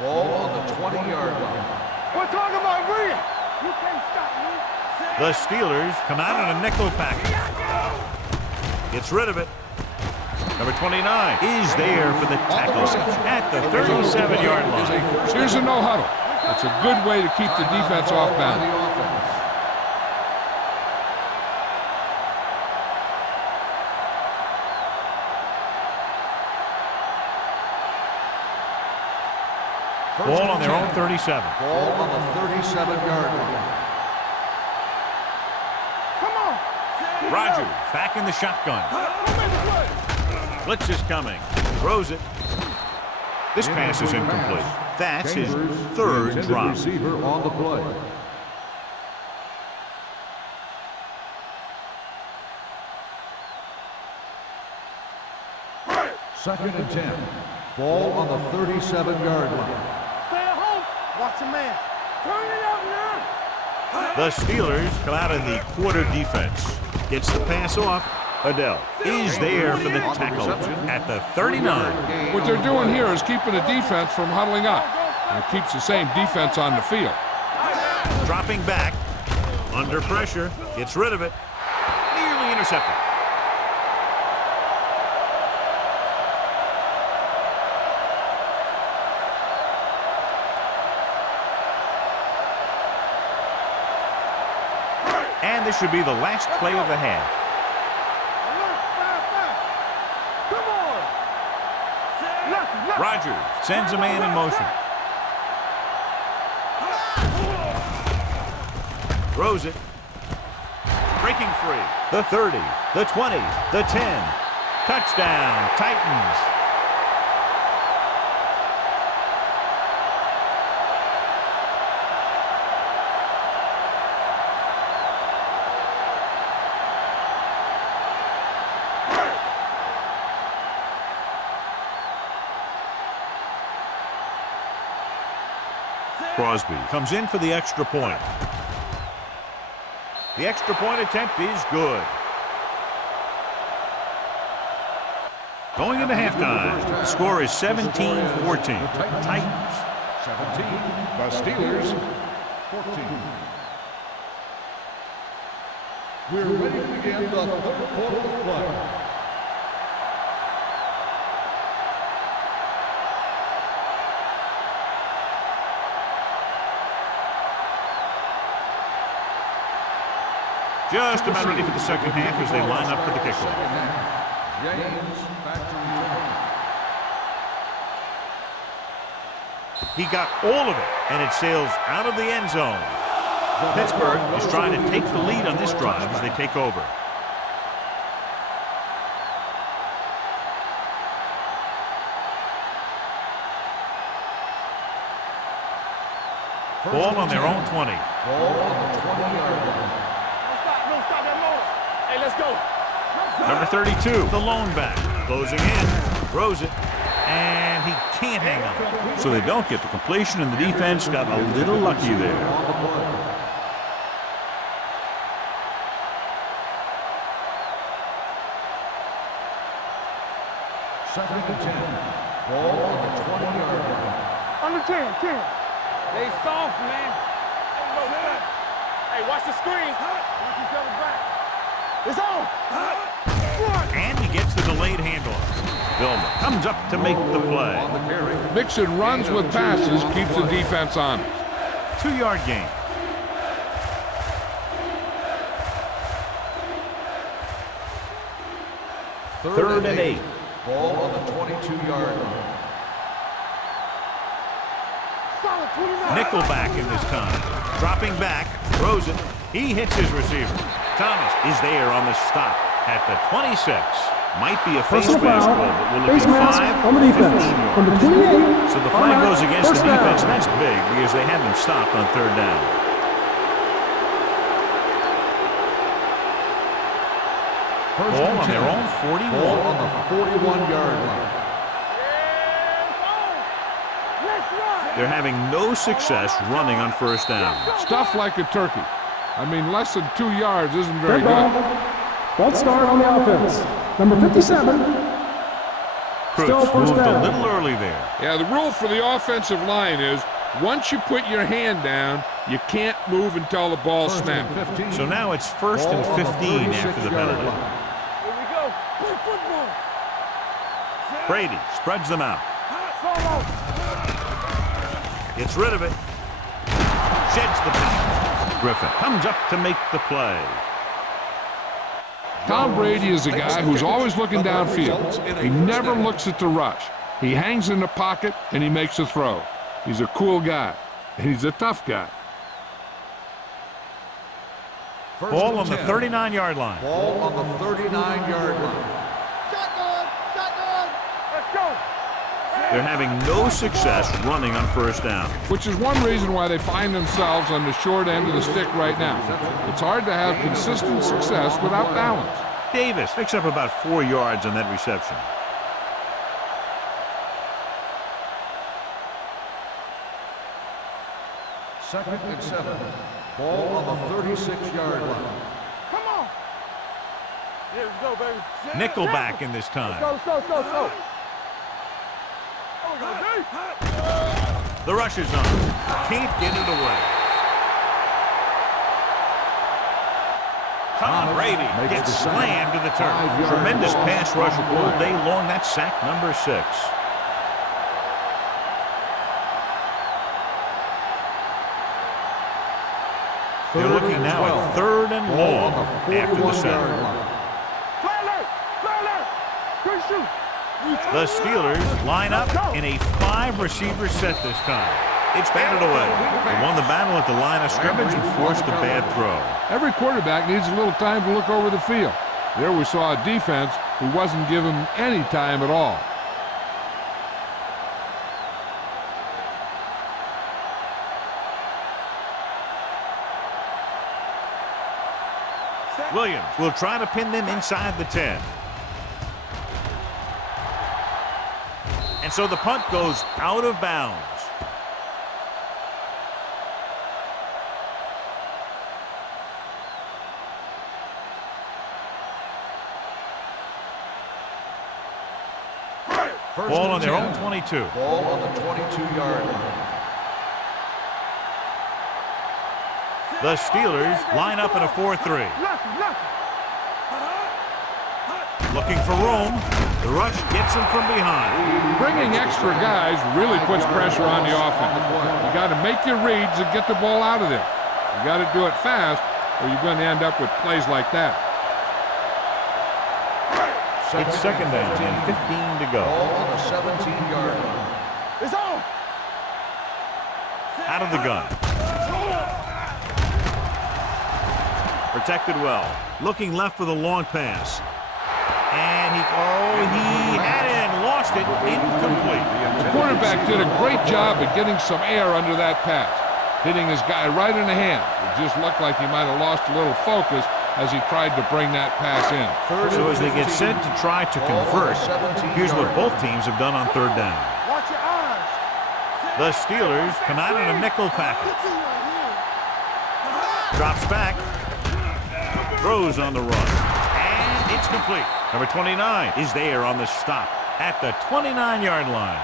Ball on the 20-yard line. We're talking about Rhea. You can't stop me. The Steelers come out in a nickel package. Gets rid of it. Number 29 is there for the tackle at the 37-yard line. Here's a no huddle. It's a good way to keep the defense off balance. Ball on their own 37. Ball on the 37-yard line. Rogers back in the shotgun. Blitz is coming. Throws it. This pass is incomplete. That's his third drop. Receiver on the play. Second and 10. Ball on the 37-yard line. Stay at home. Watch a man. Turn it up now. The Steelers come out in the quarter defense. Gets the pass off. Adele is there for the tackle at the 39. What they're doing here is keeping the defense from huddling up. And it keeps the same defense on the field. Dropping back. Under pressure. Gets rid of it. Nearly intercepted. And this should be the last play of the half. Rogers sends a man in motion. Throws it. Breaking free. The 30, the 20, the 10. Touchdown, Titans. Crosby comes in for the extra point. The extra point attempt is good. Going into halftime, the score is 17-14. Titans. 17. The Steelers. 14. We're ready to begin the third quarter of play. Just about ready for the second half as they line up for the kickoff. James back to return. He got all of it, and it sails out of the end zone. Pittsburgh is trying to take the lead on this drive as they take over. Ball on their own 20. Ball on the 20-yard line. No, stop that motor. Hey, let's go. Number 32, the lone back. Closing in, throws it, and he can't hang on. So they don't get the completion, and the defense got a little lucky there. Second and 10. Ball on the 20-yard line. Under 10. They soft, man. Hey, watch the screen. Watch each other back. It's on. And he gets the delayed handoff. Vilma comes up to make the play. On the carry. Mixing runs with passes keeps the defense honest. 2-yard gain. Third and 8. Ball on the 22-yard line. Nickelback in this time. Dropping back, throws it. He hits his receiver. Thomas is there on the stop at the 26. Might be a face Personal mask foul. call, but will it Face be mask 5 on the or defense. 15 yards? Number 28. So the flag goes against the First down. defense, and that's big because they had them stopped on third down. Ball on their own 41. Ball on the 41-yard line. They're having no success running on first down. Stuff like a turkey. I mean, less than 2 yards isn't very Red ball. good. False start on the offense. Number 57. Still Cruz first moved a down. little early there. Yeah, the rule for the offensive line is once you put your hand down, you can't move until the ball First and snaps. 15. So now it's first and Ball on the 15 after the 36-yard penalty. line. Here we go. Play football. Brady spreads them out. Gets rid of it. Sheds the penalty. Griffin comes up to make the play. Tom Brady is a guy who's always looking downfield. He never looks at the rush. He hangs in the pocket and he makes a throw. He's a cool guy. And he's a tough guy. First Ball and on the 10. 39-yard line. Ball on the 39-yard line. Shotgun. Let's go. They're having no success running on first down. Which is one reason why they find themselves on the short end of the stick right now. It's hard to have consistent success without balance. Davis picks up about 4 yards on that reception. Second and 7. Ball on the 36-yard line. Come on. Here we go, baby. Nickelback in this time. Let's go. The rush is on. Can't get it away. Tom Brady gets slammed to the turf. Tremendous pass rush all day long. That's sack number 6. They're looking now at third and long after the sack. Fly alert. Good shoot. The Steelers line up in a 5-receiver set this time. It's batted away. They won the battle at the line of scrimmage and forced the bad throw. Every quarterback needs a little time to look over the field. There we saw a defense who wasn't given any time at all. Williams will try to pin them inside the 10. And so the punt goes out of bounds. Ball on their own 22. Ball on the 22-yard line. The Steelers line up in a 4-3. Looking for room. The rush gets them from behind. Bringing extra guys really puts pressure on the offense. You got to make your reads and get the ball out of there. You got to do it fast, or you're going to end up with plays like that. It's second down and 15 to go. Ball on the 17-yard line. It's on. out of the gun. Protected well. Looking left for the long pass. And he had it and lost it. Incomplete. The quarterback did a great job of getting some air under that pass, hitting his guy right in the hand. It just looked like he might have lost a little focus as he tried to bring that pass in. So as they get set to try to convert, here's what both teams have done on third down. Watch your eyes. The Steelers come out in a nickel package. Drops back. Throws on the run. And it's complete. Number 29 is there on the stop at the 29-yard line.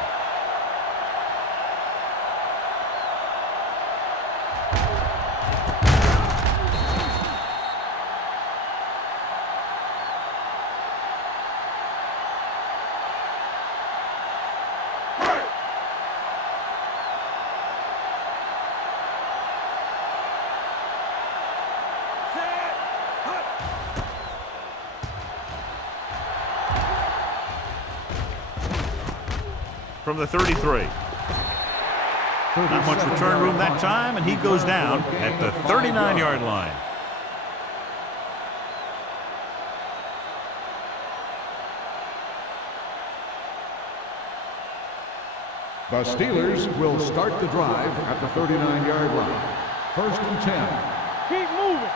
From the 33. Not much return room that time, and he goes down at the 39-yard line. The Steelers will start the drive at the 39-yard line. 1st and 10. Keep moving.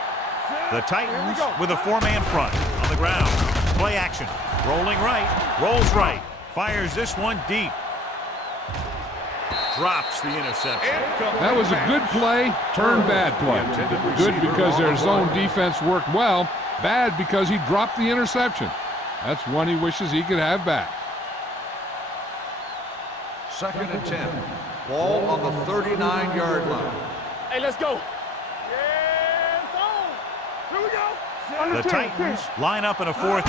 The Titans with a four-man front on the ground. Play action. Rolling right. Rolls right. Fires this one deep. Drops the interception. That was a good play, turned bad play. Good because their zone defense worked well. Bad because he dropped the interception. That's one he wishes he could have back. 2nd and 10. Ball on the 39-yard line. Hey, let's go. Yeah, it's on. Here we go. The Titans line up in a 4-3.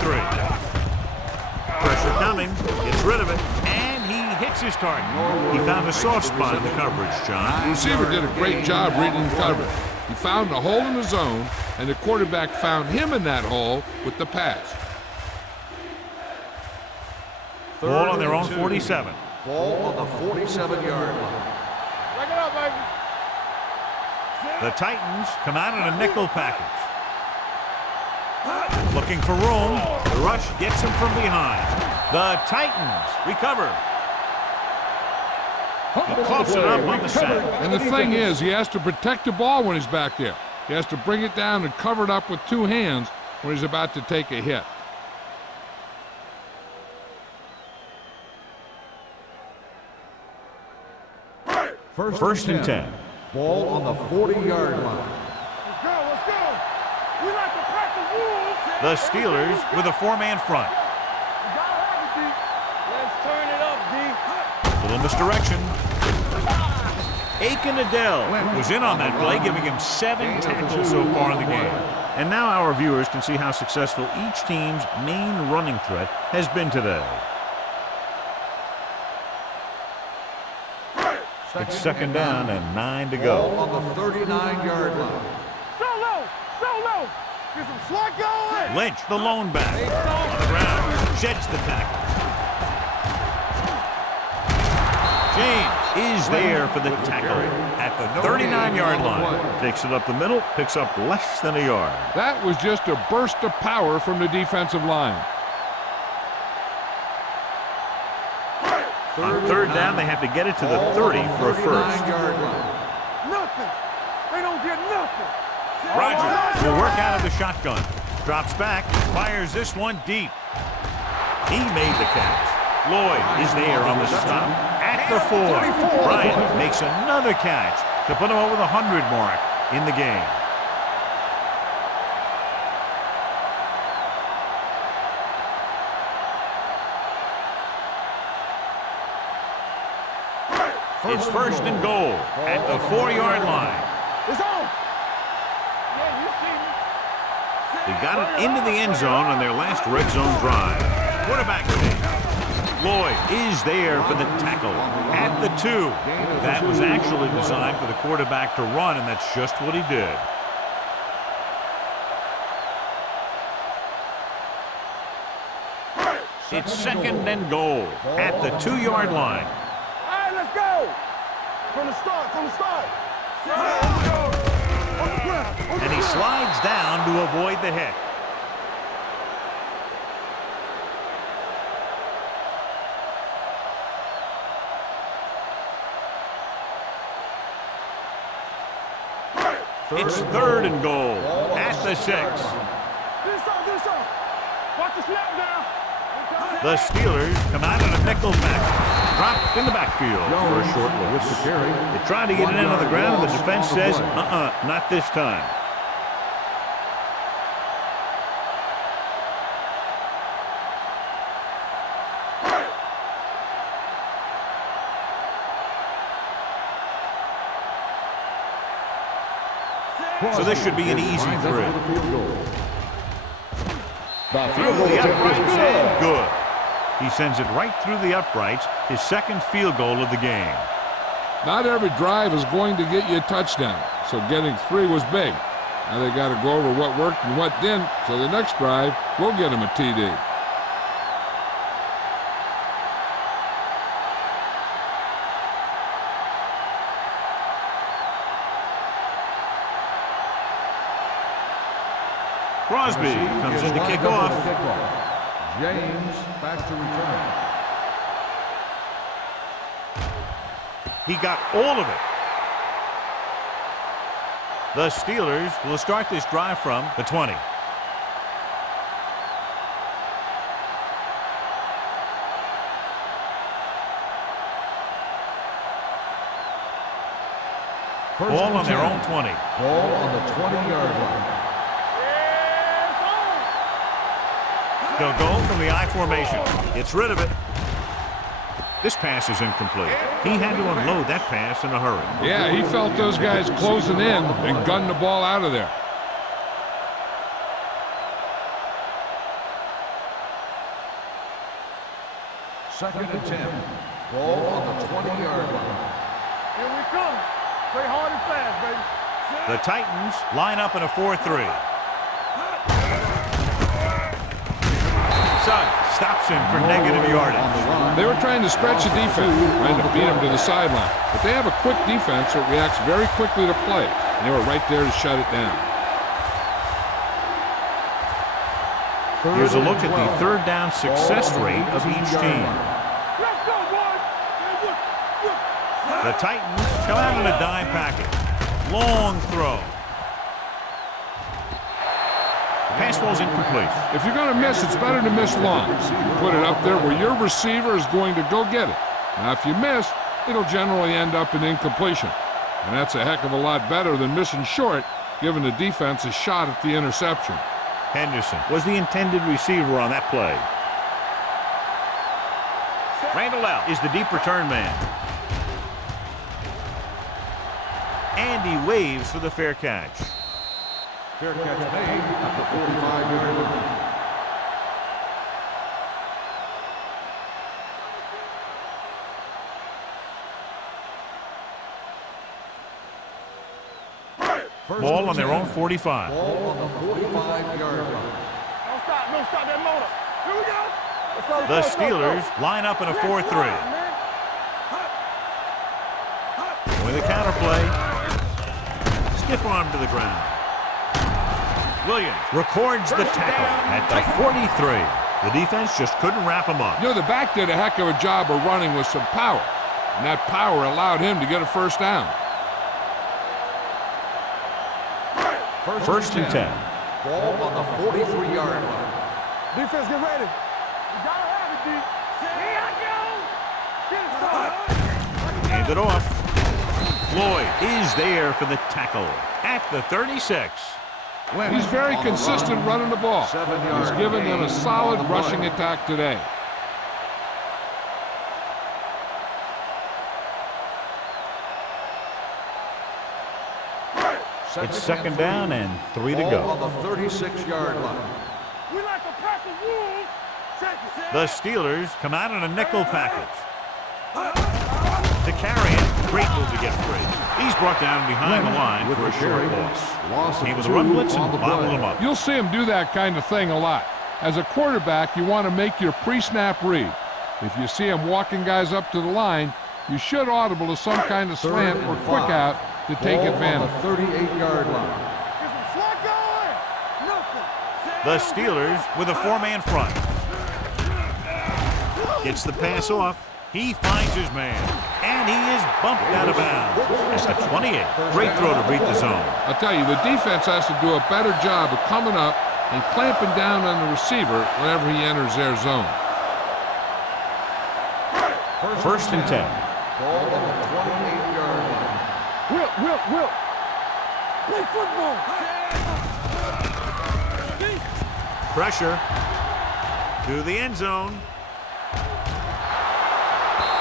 Pressure coming. Gets rid of it. And he hits his target. He found a soft spot in the coverage, John. The receiver did a great job reading the coverage. He found a hole in the zone, and the quarterback found him in that hole with the pass. Ball on their own 47. Ball on the 47-yard line. Break it up, baby. The Titans come out in a nickel package. Looking for room. The rush gets him from behind. The Titans recover. He coughs it up on the sack. And the thing is, he has to protect the ball when he's back there. He has to bring it down and cover it up with two hands when he's about to take a hit. First and 10. Ball on the 40-yard line. Let's go, let's go. We like to pack the wolves. The Steelers with a four-man front. You gotta have it, D. Let's turn it up, D. Little misdirection. Aiken Adele was in on that play, giving him 7 tackles so far in the game. And now our viewers can see how successful each team's main running threat has been today. It's 2nd down and 9 to go. Ball on the 39-yard line. So low, so low. Get some slot going. Lynch, the lone back, on the ground, sheds the tackle. James is there for the tackle at the 39-yard line. Takes it up the middle, picks up less than a yard. That was just a burst of power from the defensive line. On 3rd down, they have to get it to the 30 for a first. Nothing. They don't get nothing. Rogers will work out of the shotgun. Drops back, fires this one deep. He made the catch. Lloyd is there on the stop at the 4. Bryant makes another catch to put him over the 100 mark in the game. It's 1st and goal at the 4-yard line. It's on. Yeah, you see me. They got it into the end zone on their last red zone drive. Quarterback change. Lloyd is there for the tackle at the 2. That was actually designed for the quarterback to run, and that's just what he did. It's 2nd and goal at the 2-yard line. All right, let's go. From the start, from the start. And he slides down to avoid the hit. It's 3rd and goal at the 6. Watch the snap now. The Steelers come out in a nickel back. Dropped in the backfield for a short look. With the carry. They tried to get it in on the ground, and the defense says, not this time. So this should be an easy 3. The Through the uprights and good. He sends it right through the uprights, his 2nd field goal of the game. Not every drive is going to get you a touchdown, so getting 3 was big. Now they got to go over what worked and what didn't, so the next drive will get them a TD. Crosby comes in to kick off. James back to return. He got all of it. The Steelers will start this drive from the 20. Ball on their own 20. Ball on the 20-yard line. They'll go from the I formation. Gets rid of it. This pass is incomplete. He had to unload that pass in a hurry. Yeah, he felt those guys closing in and gunned the ball out of there. Second and 10. Ball on the 20-yard line. Here we come. Play hard and fast, baby. The Titans line up in a 4-3. Suggs stops him for negative yardage. They were trying to stretch the defense, trying to beat him to the sideline. But they have a quick defense that reacts very quickly to play. And they were right there to shut it down. Here's a look at the 3rd down success rate of each team. Let's go, boys. The Titans come out in a dime package. Long throw. Pass ball's incomplete. If you're going to miss, it's better to miss long. You put it up there where your receiver is going to go get it. Now, if you miss, it'll generally end up in incompletion. And that's a heck of a lot better than missing short, giving the defense a shot at the interception. Henderson was the intended receiver on that play. Randall L. is the deep return man. And he waves for the fair catch. Fair catch made at the 45-yard line. Ball on their own 45. Ball on the 45-yard line. Don't stop that motor. Here we go. Let's go, The Steelers line up in a 4-3. With a counterplay. Stiff arm to the ground. Williams records the tackle at the 43. The defense just couldn't wrap him up. You know, the back did a heck of a job of running with some power. And that power allowed him to get a first down. First and 10. Ball on the 43-yard line. Defense, get ready. You gotta have it, D. Here I go. Get it, son. Hand it off. Floyd is there for the tackle at the 36. He's very consistent running the ball. He's given them a solid rushing attack today. It's second down and 3 to go. On the 36-yard line. We like to pack the wolves. The Steelers come out in a nickel package. To carry it, great move to get free. He's brought down behind the line for a short loss. Came with a run blitz and bottled him up. You'll see him do that kind of thing a lot. As a quarterback, you want to make your pre-snap read. If you see him walking guys up to the line, you should audible to some kind of slant or quick out to take advantage. On the 38-yard line. Get some slack going. Nothing. The Steelers with a four-man front. Gets the pass off. He finds his man. And he is bumped out of bounds. At the 28. Great throw to beat the zone. I'll tell you, the defense has to do a better job of coming up and clamping down on the receiver whenever he enters their zone. First and 10. Ball on the 28-yard line. Will. Play football. Pressure to the end zone.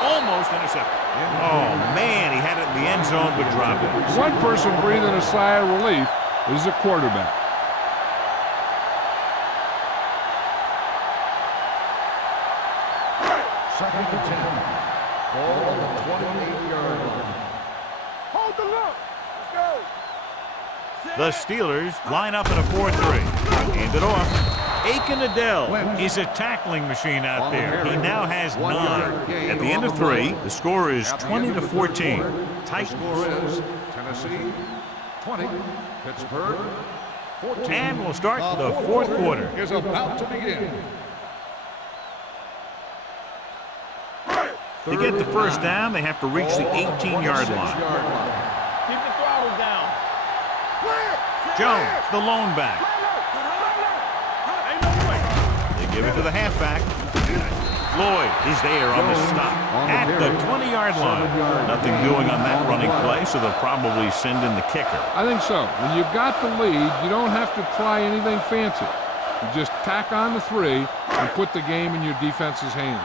Almost intercepted. Oh, man, he had it in the end zone but dropped it. One person breathing a sigh of relief is the quarterback. Second and 10. Ball on the 28-yard line. Hold the look. Let's go. The Steelers line up in a 4-3. Hand it off. Aiken Adele is a tackling machine out there. He now has 9. At the end of 3, the score is 20-14. Tight. Score is Tennessee 20, Pittsburgh 14. And we'll start the fourth quarter. Is about to begin. To get the first down, they have to reach the 18-yard line. Keep the throttle down. Jones, the lone back. Ain't no way. They give it to the halfback. Lloyd is there on the stop at the 20-yard line. Nothing doing on that running play, so they'll probably send in the kicker. I think so. When you've got the lead, you don't have to try anything fancy. You just tack on the 3 and put the game in your defense's hands.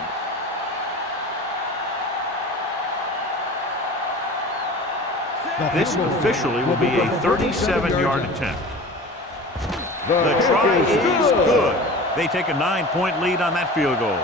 This officially will be a 37-yard attempt. The try is good. They take a 9-point lead on that field goal.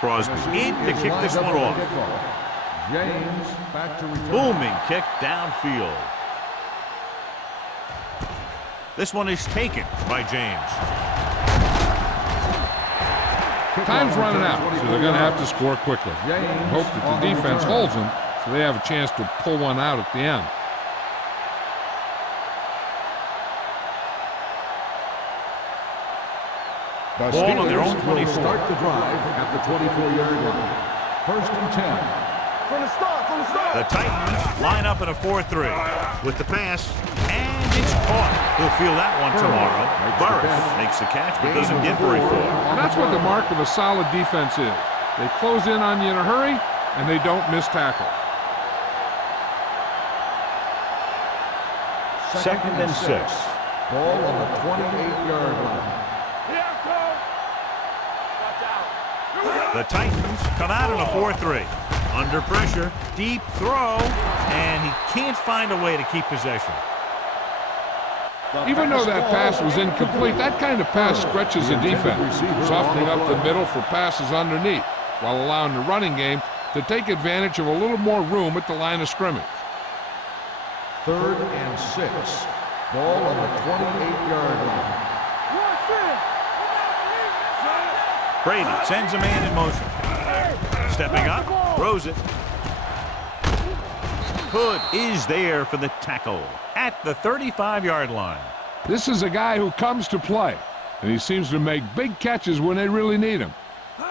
Crosby in to kick this one off. James back to return. Booming kick downfield. This one is taken by James. Time's running out, so they're going to have to score quickly. And hope that the defense holds them so they have a chance to pull one out at the end. The Ball on their own Steelers will 24. start the drive at the 24-yard line. First and 10. From the start. The Titans line up in a 4-3 with the pass, and it's caught. He'll feel that one tomorrow. Burris makes the catch, but doesn't get very far. And that's what the mark of a solid defense is. They close in on you in a hurry, and they don't miss tackle. Second and 6. Ball on the 28-yard line. The Titans come out in a 4-3. Under pressure, deep throw, and he can't find a way to keep possession. Even though that pass was incomplete, that kind of pass stretches the defense, softening up the middle for passes underneath, while allowing the running game to take advantage of a little more room at the line of scrimmage. Third and 6. Ball on the 28-yard line. Brady sends a man in motion. Stepping up, throws it. Hood is there for the tackle at the 35-yard line. This is a guy who comes to play, and he seems to make big catches when they really need him.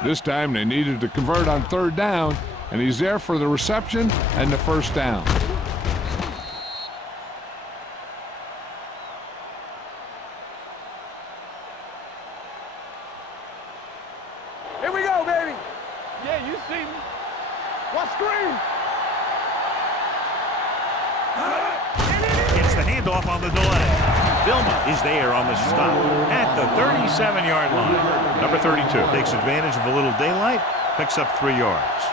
This time they needed to convert on third down, and he's there for the reception and the first down. Here we go, baby. Yeah, you see me. What screen? Gets the handoff on the delay. Vilma is there on the stop at the 37-yard line. Number 32 takes advantage of a little daylight, picks up 3 yards.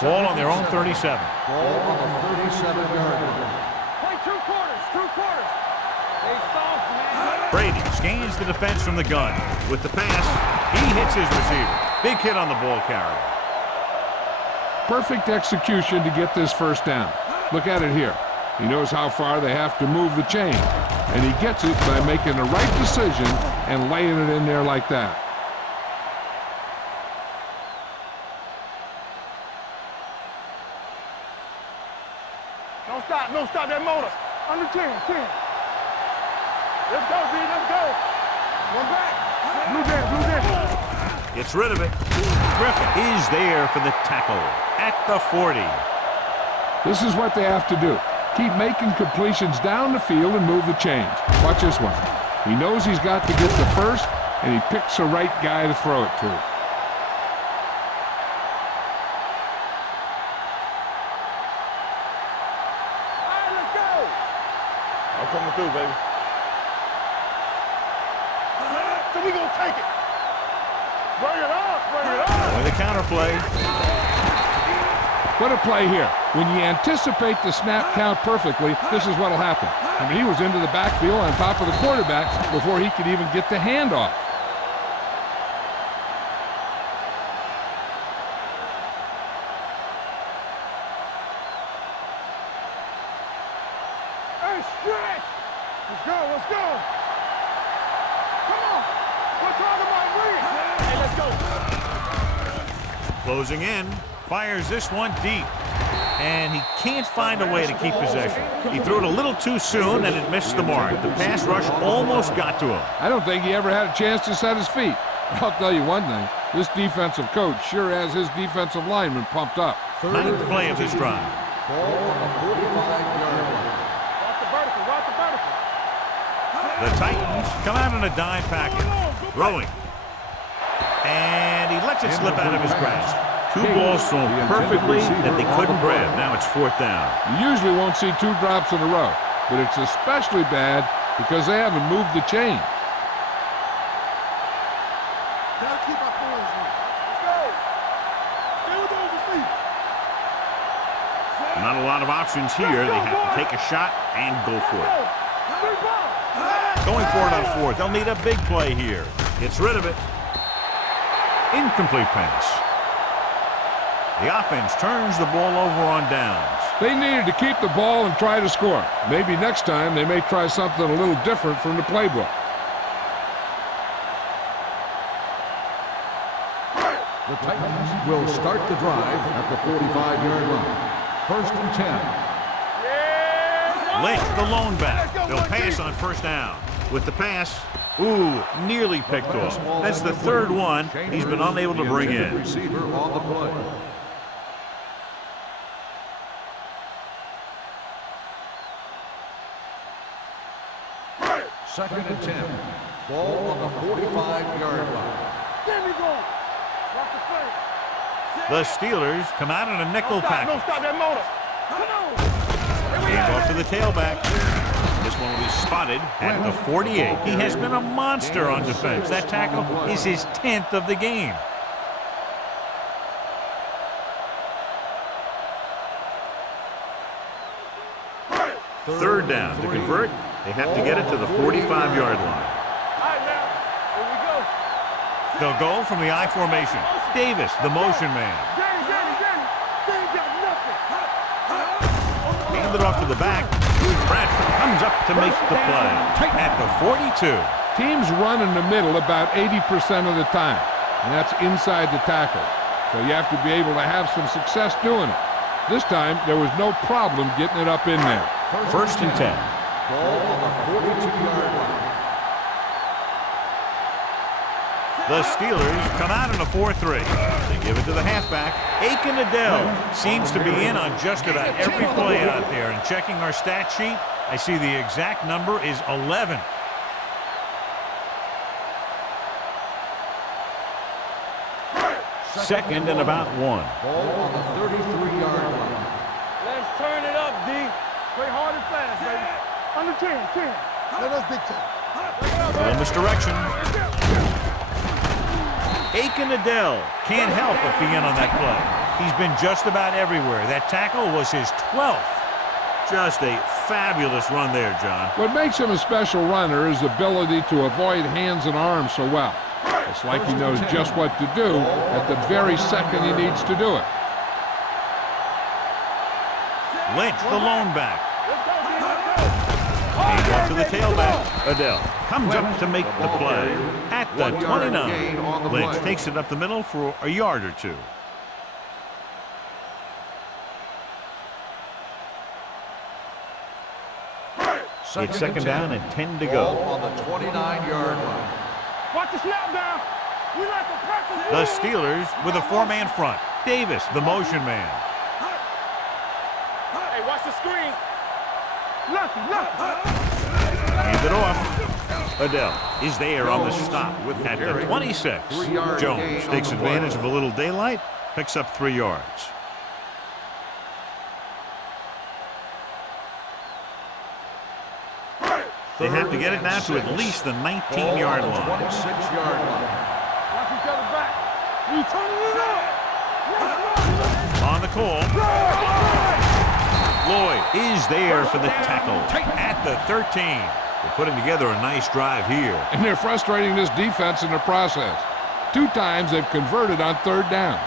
Ball on their own 37. Ball on the 37-yard line. Play 2 quarters. Brady scans the defense from the gun. With the pass, he hits his receiver. Big hit on the ball carrier. Perfect execution to get this first down. Look at it here. He knows how far they have to move the chain, and he gets it by making the right decision and laying it in there like that. Don't stop that motor. Under 10. Let's go, B, let's go. One back. Blue down. Gets rid of it. Griffin is there for the tackle at the 40. This is what they have to do. Keep making completions down the field and move the chains. Watch this one. He knows he's got to get the first, and he picks the right guy to throw it to. I'm coming through, baby. So we gonna take it. Bring it up. With the counter play. What a play here. When you anticipate the snap count perfectly, this is what'll happen. I mean, he was into the backfield on top of the quarterback before he could even get the handoff. Hey, stretch. Let's go. Come on. We're talking about win. Hey, let's go. Closing in. Fires this one deep. And he can't find a way to keep possession. He threw it a little too soon, and it missed the mark. The pass rush almost got to him. I don't think he ever had a chance to set his feet. I'll tell you one thing. This defensive coach sure has his defensive lineman pumped up. Ninth play of this drive. Ball on the 45-yard line. Rock the vertical. The Titans come out in a dime package. Throwing. And he lets it slip out of his grasp. Two balls thrown perfectly that they couldn't grab. Now it's fourth down. You usually won't see two drops in a row, but it's especially bad because they haven't moved the chain. Gotta keep our points in. Let's go. Still those your feet. Not a lot of options here. They have to take a shot and go for it. Going for it on fourth. They'll need a big play here. Gets rid of it. Incomplete pass. The offense turns the ball over on downs. They needed to keep the ball and try to score. Maybe next time they may try something a little different from the playbook. The Titans will start the drive at the 45-yard line. First and 10. Lynch, the lone back. They'll pass on first down. With the pass, nearly picked off. That's the third one he's been unable to bring in. Receiver on the play. Second and 10. Ball on the 45-yard line. There we go. Rock the play. The Steelers come out in a nickel package. Don't stop that motor. Come on. Hand off to the tailback. This one will be spotted at the 48. He has been a monster on defense. That tackle is his 10th of the game. Third down. To convert, they have to get it to the 45-yard line. All right, now. Here we go. They'll go from the I formation. Davis, the motion man. Danny. They ain't got nothing. Hand it off to the back. Bradford comes up to make the play at the 42. Teams run in the middle about 80% of the time, and that's inside the tackle. So you have to be able to have some success doing it. This time, there was no problem getting it up in there. First and 10. Ball on the 42-yard line. The Steelers come out in a 4-3. They give it to the halfback. Aiken Adele seems to be in on just about every play out there. And checking our stat sheet, I see the exact number is 11. Second and about 1. Ball on the 33-yard line. Let's turn it up, D. Play hard and fast, baby. Under 10. Let us dictate. Little misdirection. Aiken Adele can't help but be in on that play. He's been just about everywhere. That tackle was his 12th. Just a fabulous run there, John. What makes him a special runner is the ability to avoid hands and arms so well. It's like he knows just what to do at the very second he needs to do it. Lynch, the lone back. Hands off to the tailback. Adele comes up to make the play at the 29. Lynch takes it up the middle for a yard or two. It's second down and 10 to go. On the 29-yard line. Watch the snap down. We like the practice. The Steelers with a four-man front. Davis, the motion man. Hey, watch the screen. Lucky. Hand it off. Adele is there on the stop at the 26. Jones takes advantage of a little daylight, picks up 3 yards. They have to get it now to at least the 19-yard line. 26-yard line. Watch each other back. You turning it up. On the call. Lloyd is there for the tackle at the 13. They're putting together a nice drive here. And they're frustrating this defense in the process. 2 times they've converted on 3rd down.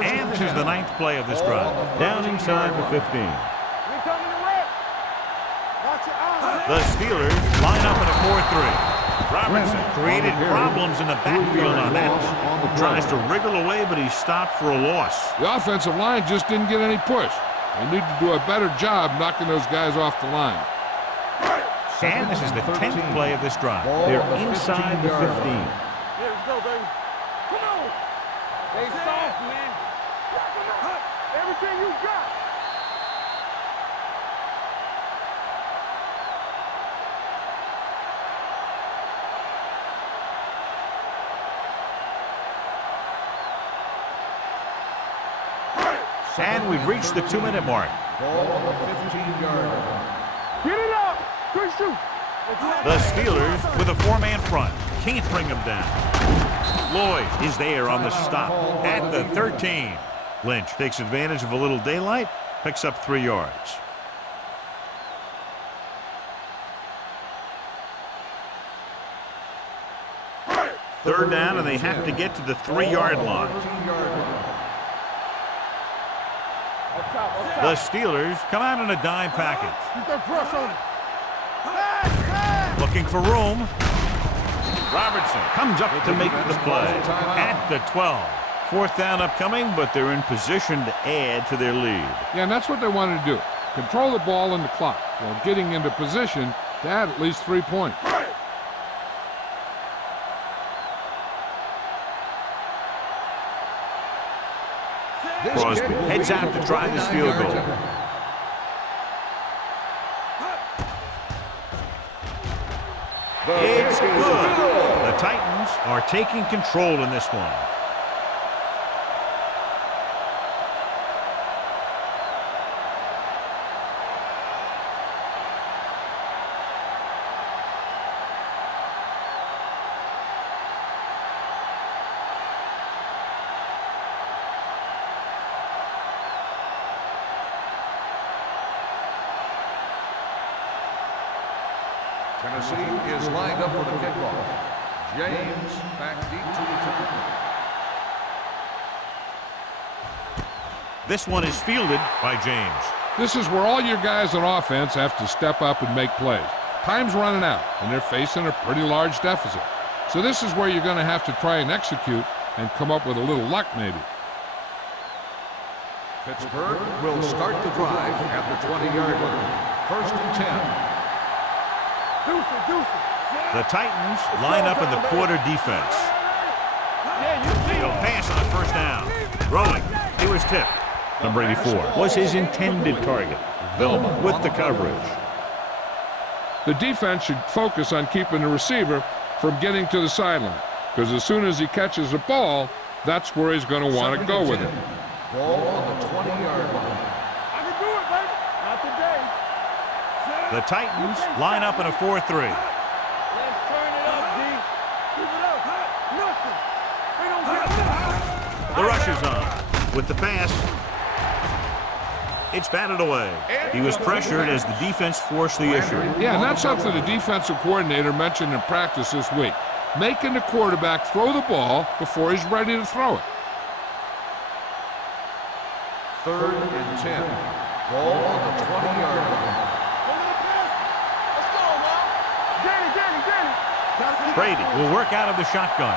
And this is the 9th play of this drive. Down inside the 15. The Steelers line up in a 4-3. Robertson created problems in the backfield on that. Tries to wriggle away, but he's stopped for a loss. The offensive line just didn't get any push. They need to do a better job knocking those guys off the line. And this is the 10th play of this drive. They're inside the 15. Here we go, baby. Come on. Stay soft, man. Everything you got. And we've reached the 2-minute mark. Ball on the 15-yard line. Get it up. Good shoot. The Steelers with a 4-man front. Can't bring him down. Lloyd is there on the stop at the 13. Lynch takes advantage of a little daylight, picks up 3 yards. Third down, and they have to get to the 3-yard line. The Steelers come out in a dime package. Keep that press on him. Looking for room. Robertson comes up to make the play at the 12. 4th down upcoming, but they're in position to add to their lead. Yeah, and that's what they wanted to do. Control the ball and the clock while getting into position to add at least 3 points. Crosby heads out to try this field goal. It's good. The Titans are taking control in this one. Tennessee is lined up for the kickoff. James back deep to return. This one is fielded by James. This is where all your guys on offense have to step up and make plays. Time's running out, and they're facing a pretty large deficit. So this is where you're going to have to try and execute and come up with a little luck maybe. Pittsburgh will start the drive at the 20-yard line. 1st and 10. The Titans line up in the quarter defense. They'll pass on the 1st down. Throwing. He was tipped. Number 84 was his intended target. Velma with the coverage. The defense should focus on keeping the receiver from getting to the sideline, because as soon as he catches the ball, that's where he's going to want to go with it. Ball on the 20-yard line. I can do it, baby. Not today. The Titans line up in a 4-3. Let's turn it up, D. Keep it up. Nothing. They don't get nothing. The rush is on with the pass. It's batted away. He was pressured as the defense forced the issue. Yeah, and that's something the defensive coordinator mentioned in practice this week. Making the quarterback throw the ball before he's ready to throw it. 3rd and 10. Ball on the 20-yard line. Let's go, man. Danny. Brady will work out of the shotgun.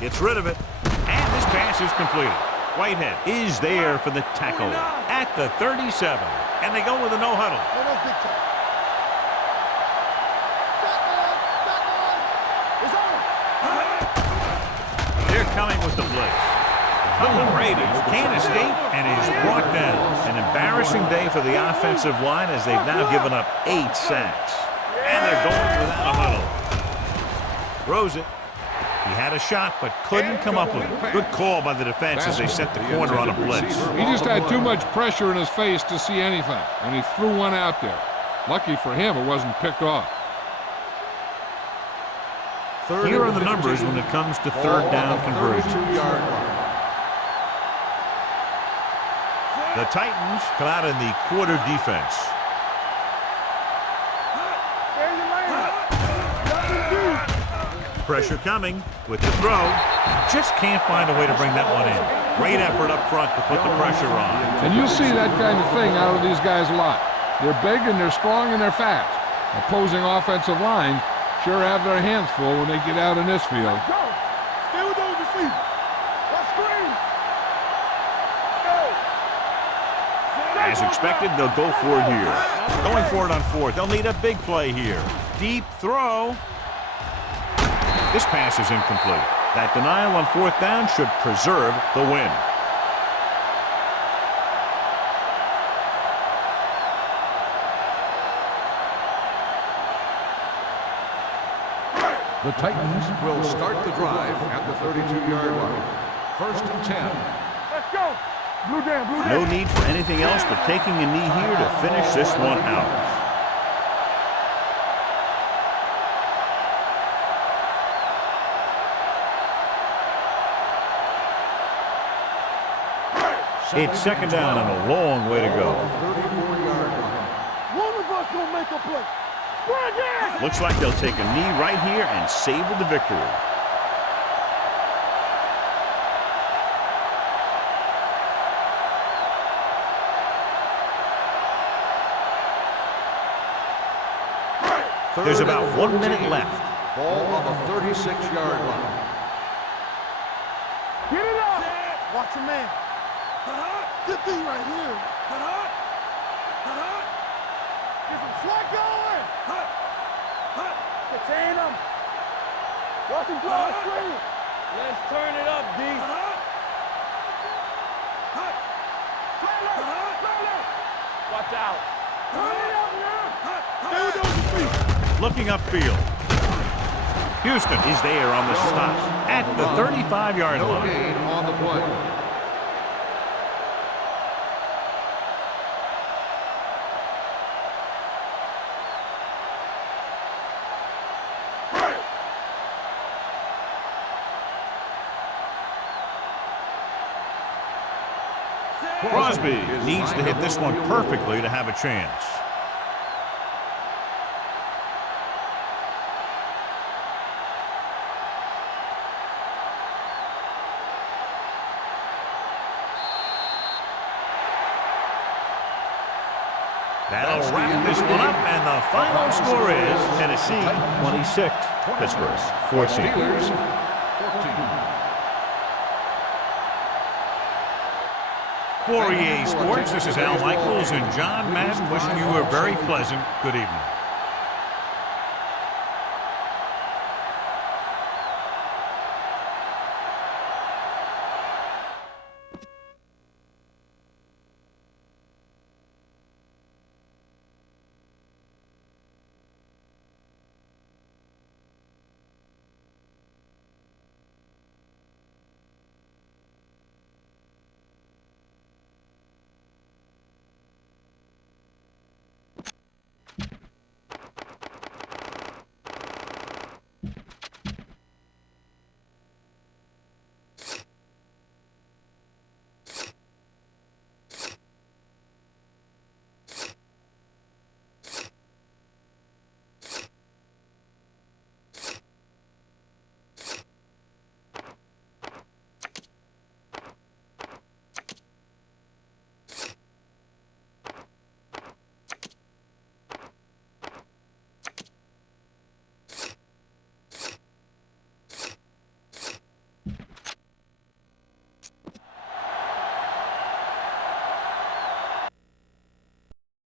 Gets rid of it, and this pass is completed. Whitehead is there for the tackle at the 37, and they go with a no huddle. No, that's big time. It's over. They're coming with the blitz. Tom Brady can't escape and is brought down. An embarrassing day for the offensive line as they've now given up 8 sacks. And they're going without a huddle. Throws it. He had a shot but couldn't come up with it. Good call by the defense as they set the corner on a blitz. He just had too much pressure in his face to see anything, and he threw one out there. Lucky for him, it wasn't picked off. Here are the numbers when it comes to third down conversion. The Titans come out in the quarter defense. Pressure coming with the throw. Just can't find a way to bring that one in. Great effort up front to put the pressure on. And you'll see that kind of thing out of these guys a lot. They're big and they're strong and they're fast. Opposing offensive lines sure have their hands full when they get out in this field. Go. Stay with those receivers. Let's screen. Go. As expected, they'll go for it here. Going for it on 4th. They'll need a big play here. Deep throw. This pass is incomplete. That denial on 4th down should preserve the win. The Titans will start the drive at the 32-yard line. 1st and 10. Let's go. Blue down. No need for anything else but taking a knee here to finish this one out. It's 2nd down and a long way to go. 34-yard line. One of us gonna make a play. Looks like they'll take a knee right here and savor the victory. There's about 1 minute left. Ball on the 36-yard line. Get it up. Watch your man. Good thing right here. Get some slack going. Contain him. Watch him draw a screen. Let's turn it up, D. Watch out. Turn it up now. Stay with those feet. Looking upfield. Houston is there on the stop at the 35-yard No line. gain on the play. Crosby needs to hit this one perfectly to have a chance. That'll wrap this one up, and the final score is Tennessee 26, Pittsburgh 14. Steelers 14. For EA Sports, this is Al Michaels and John Madden wishing you a very pleasant good evening.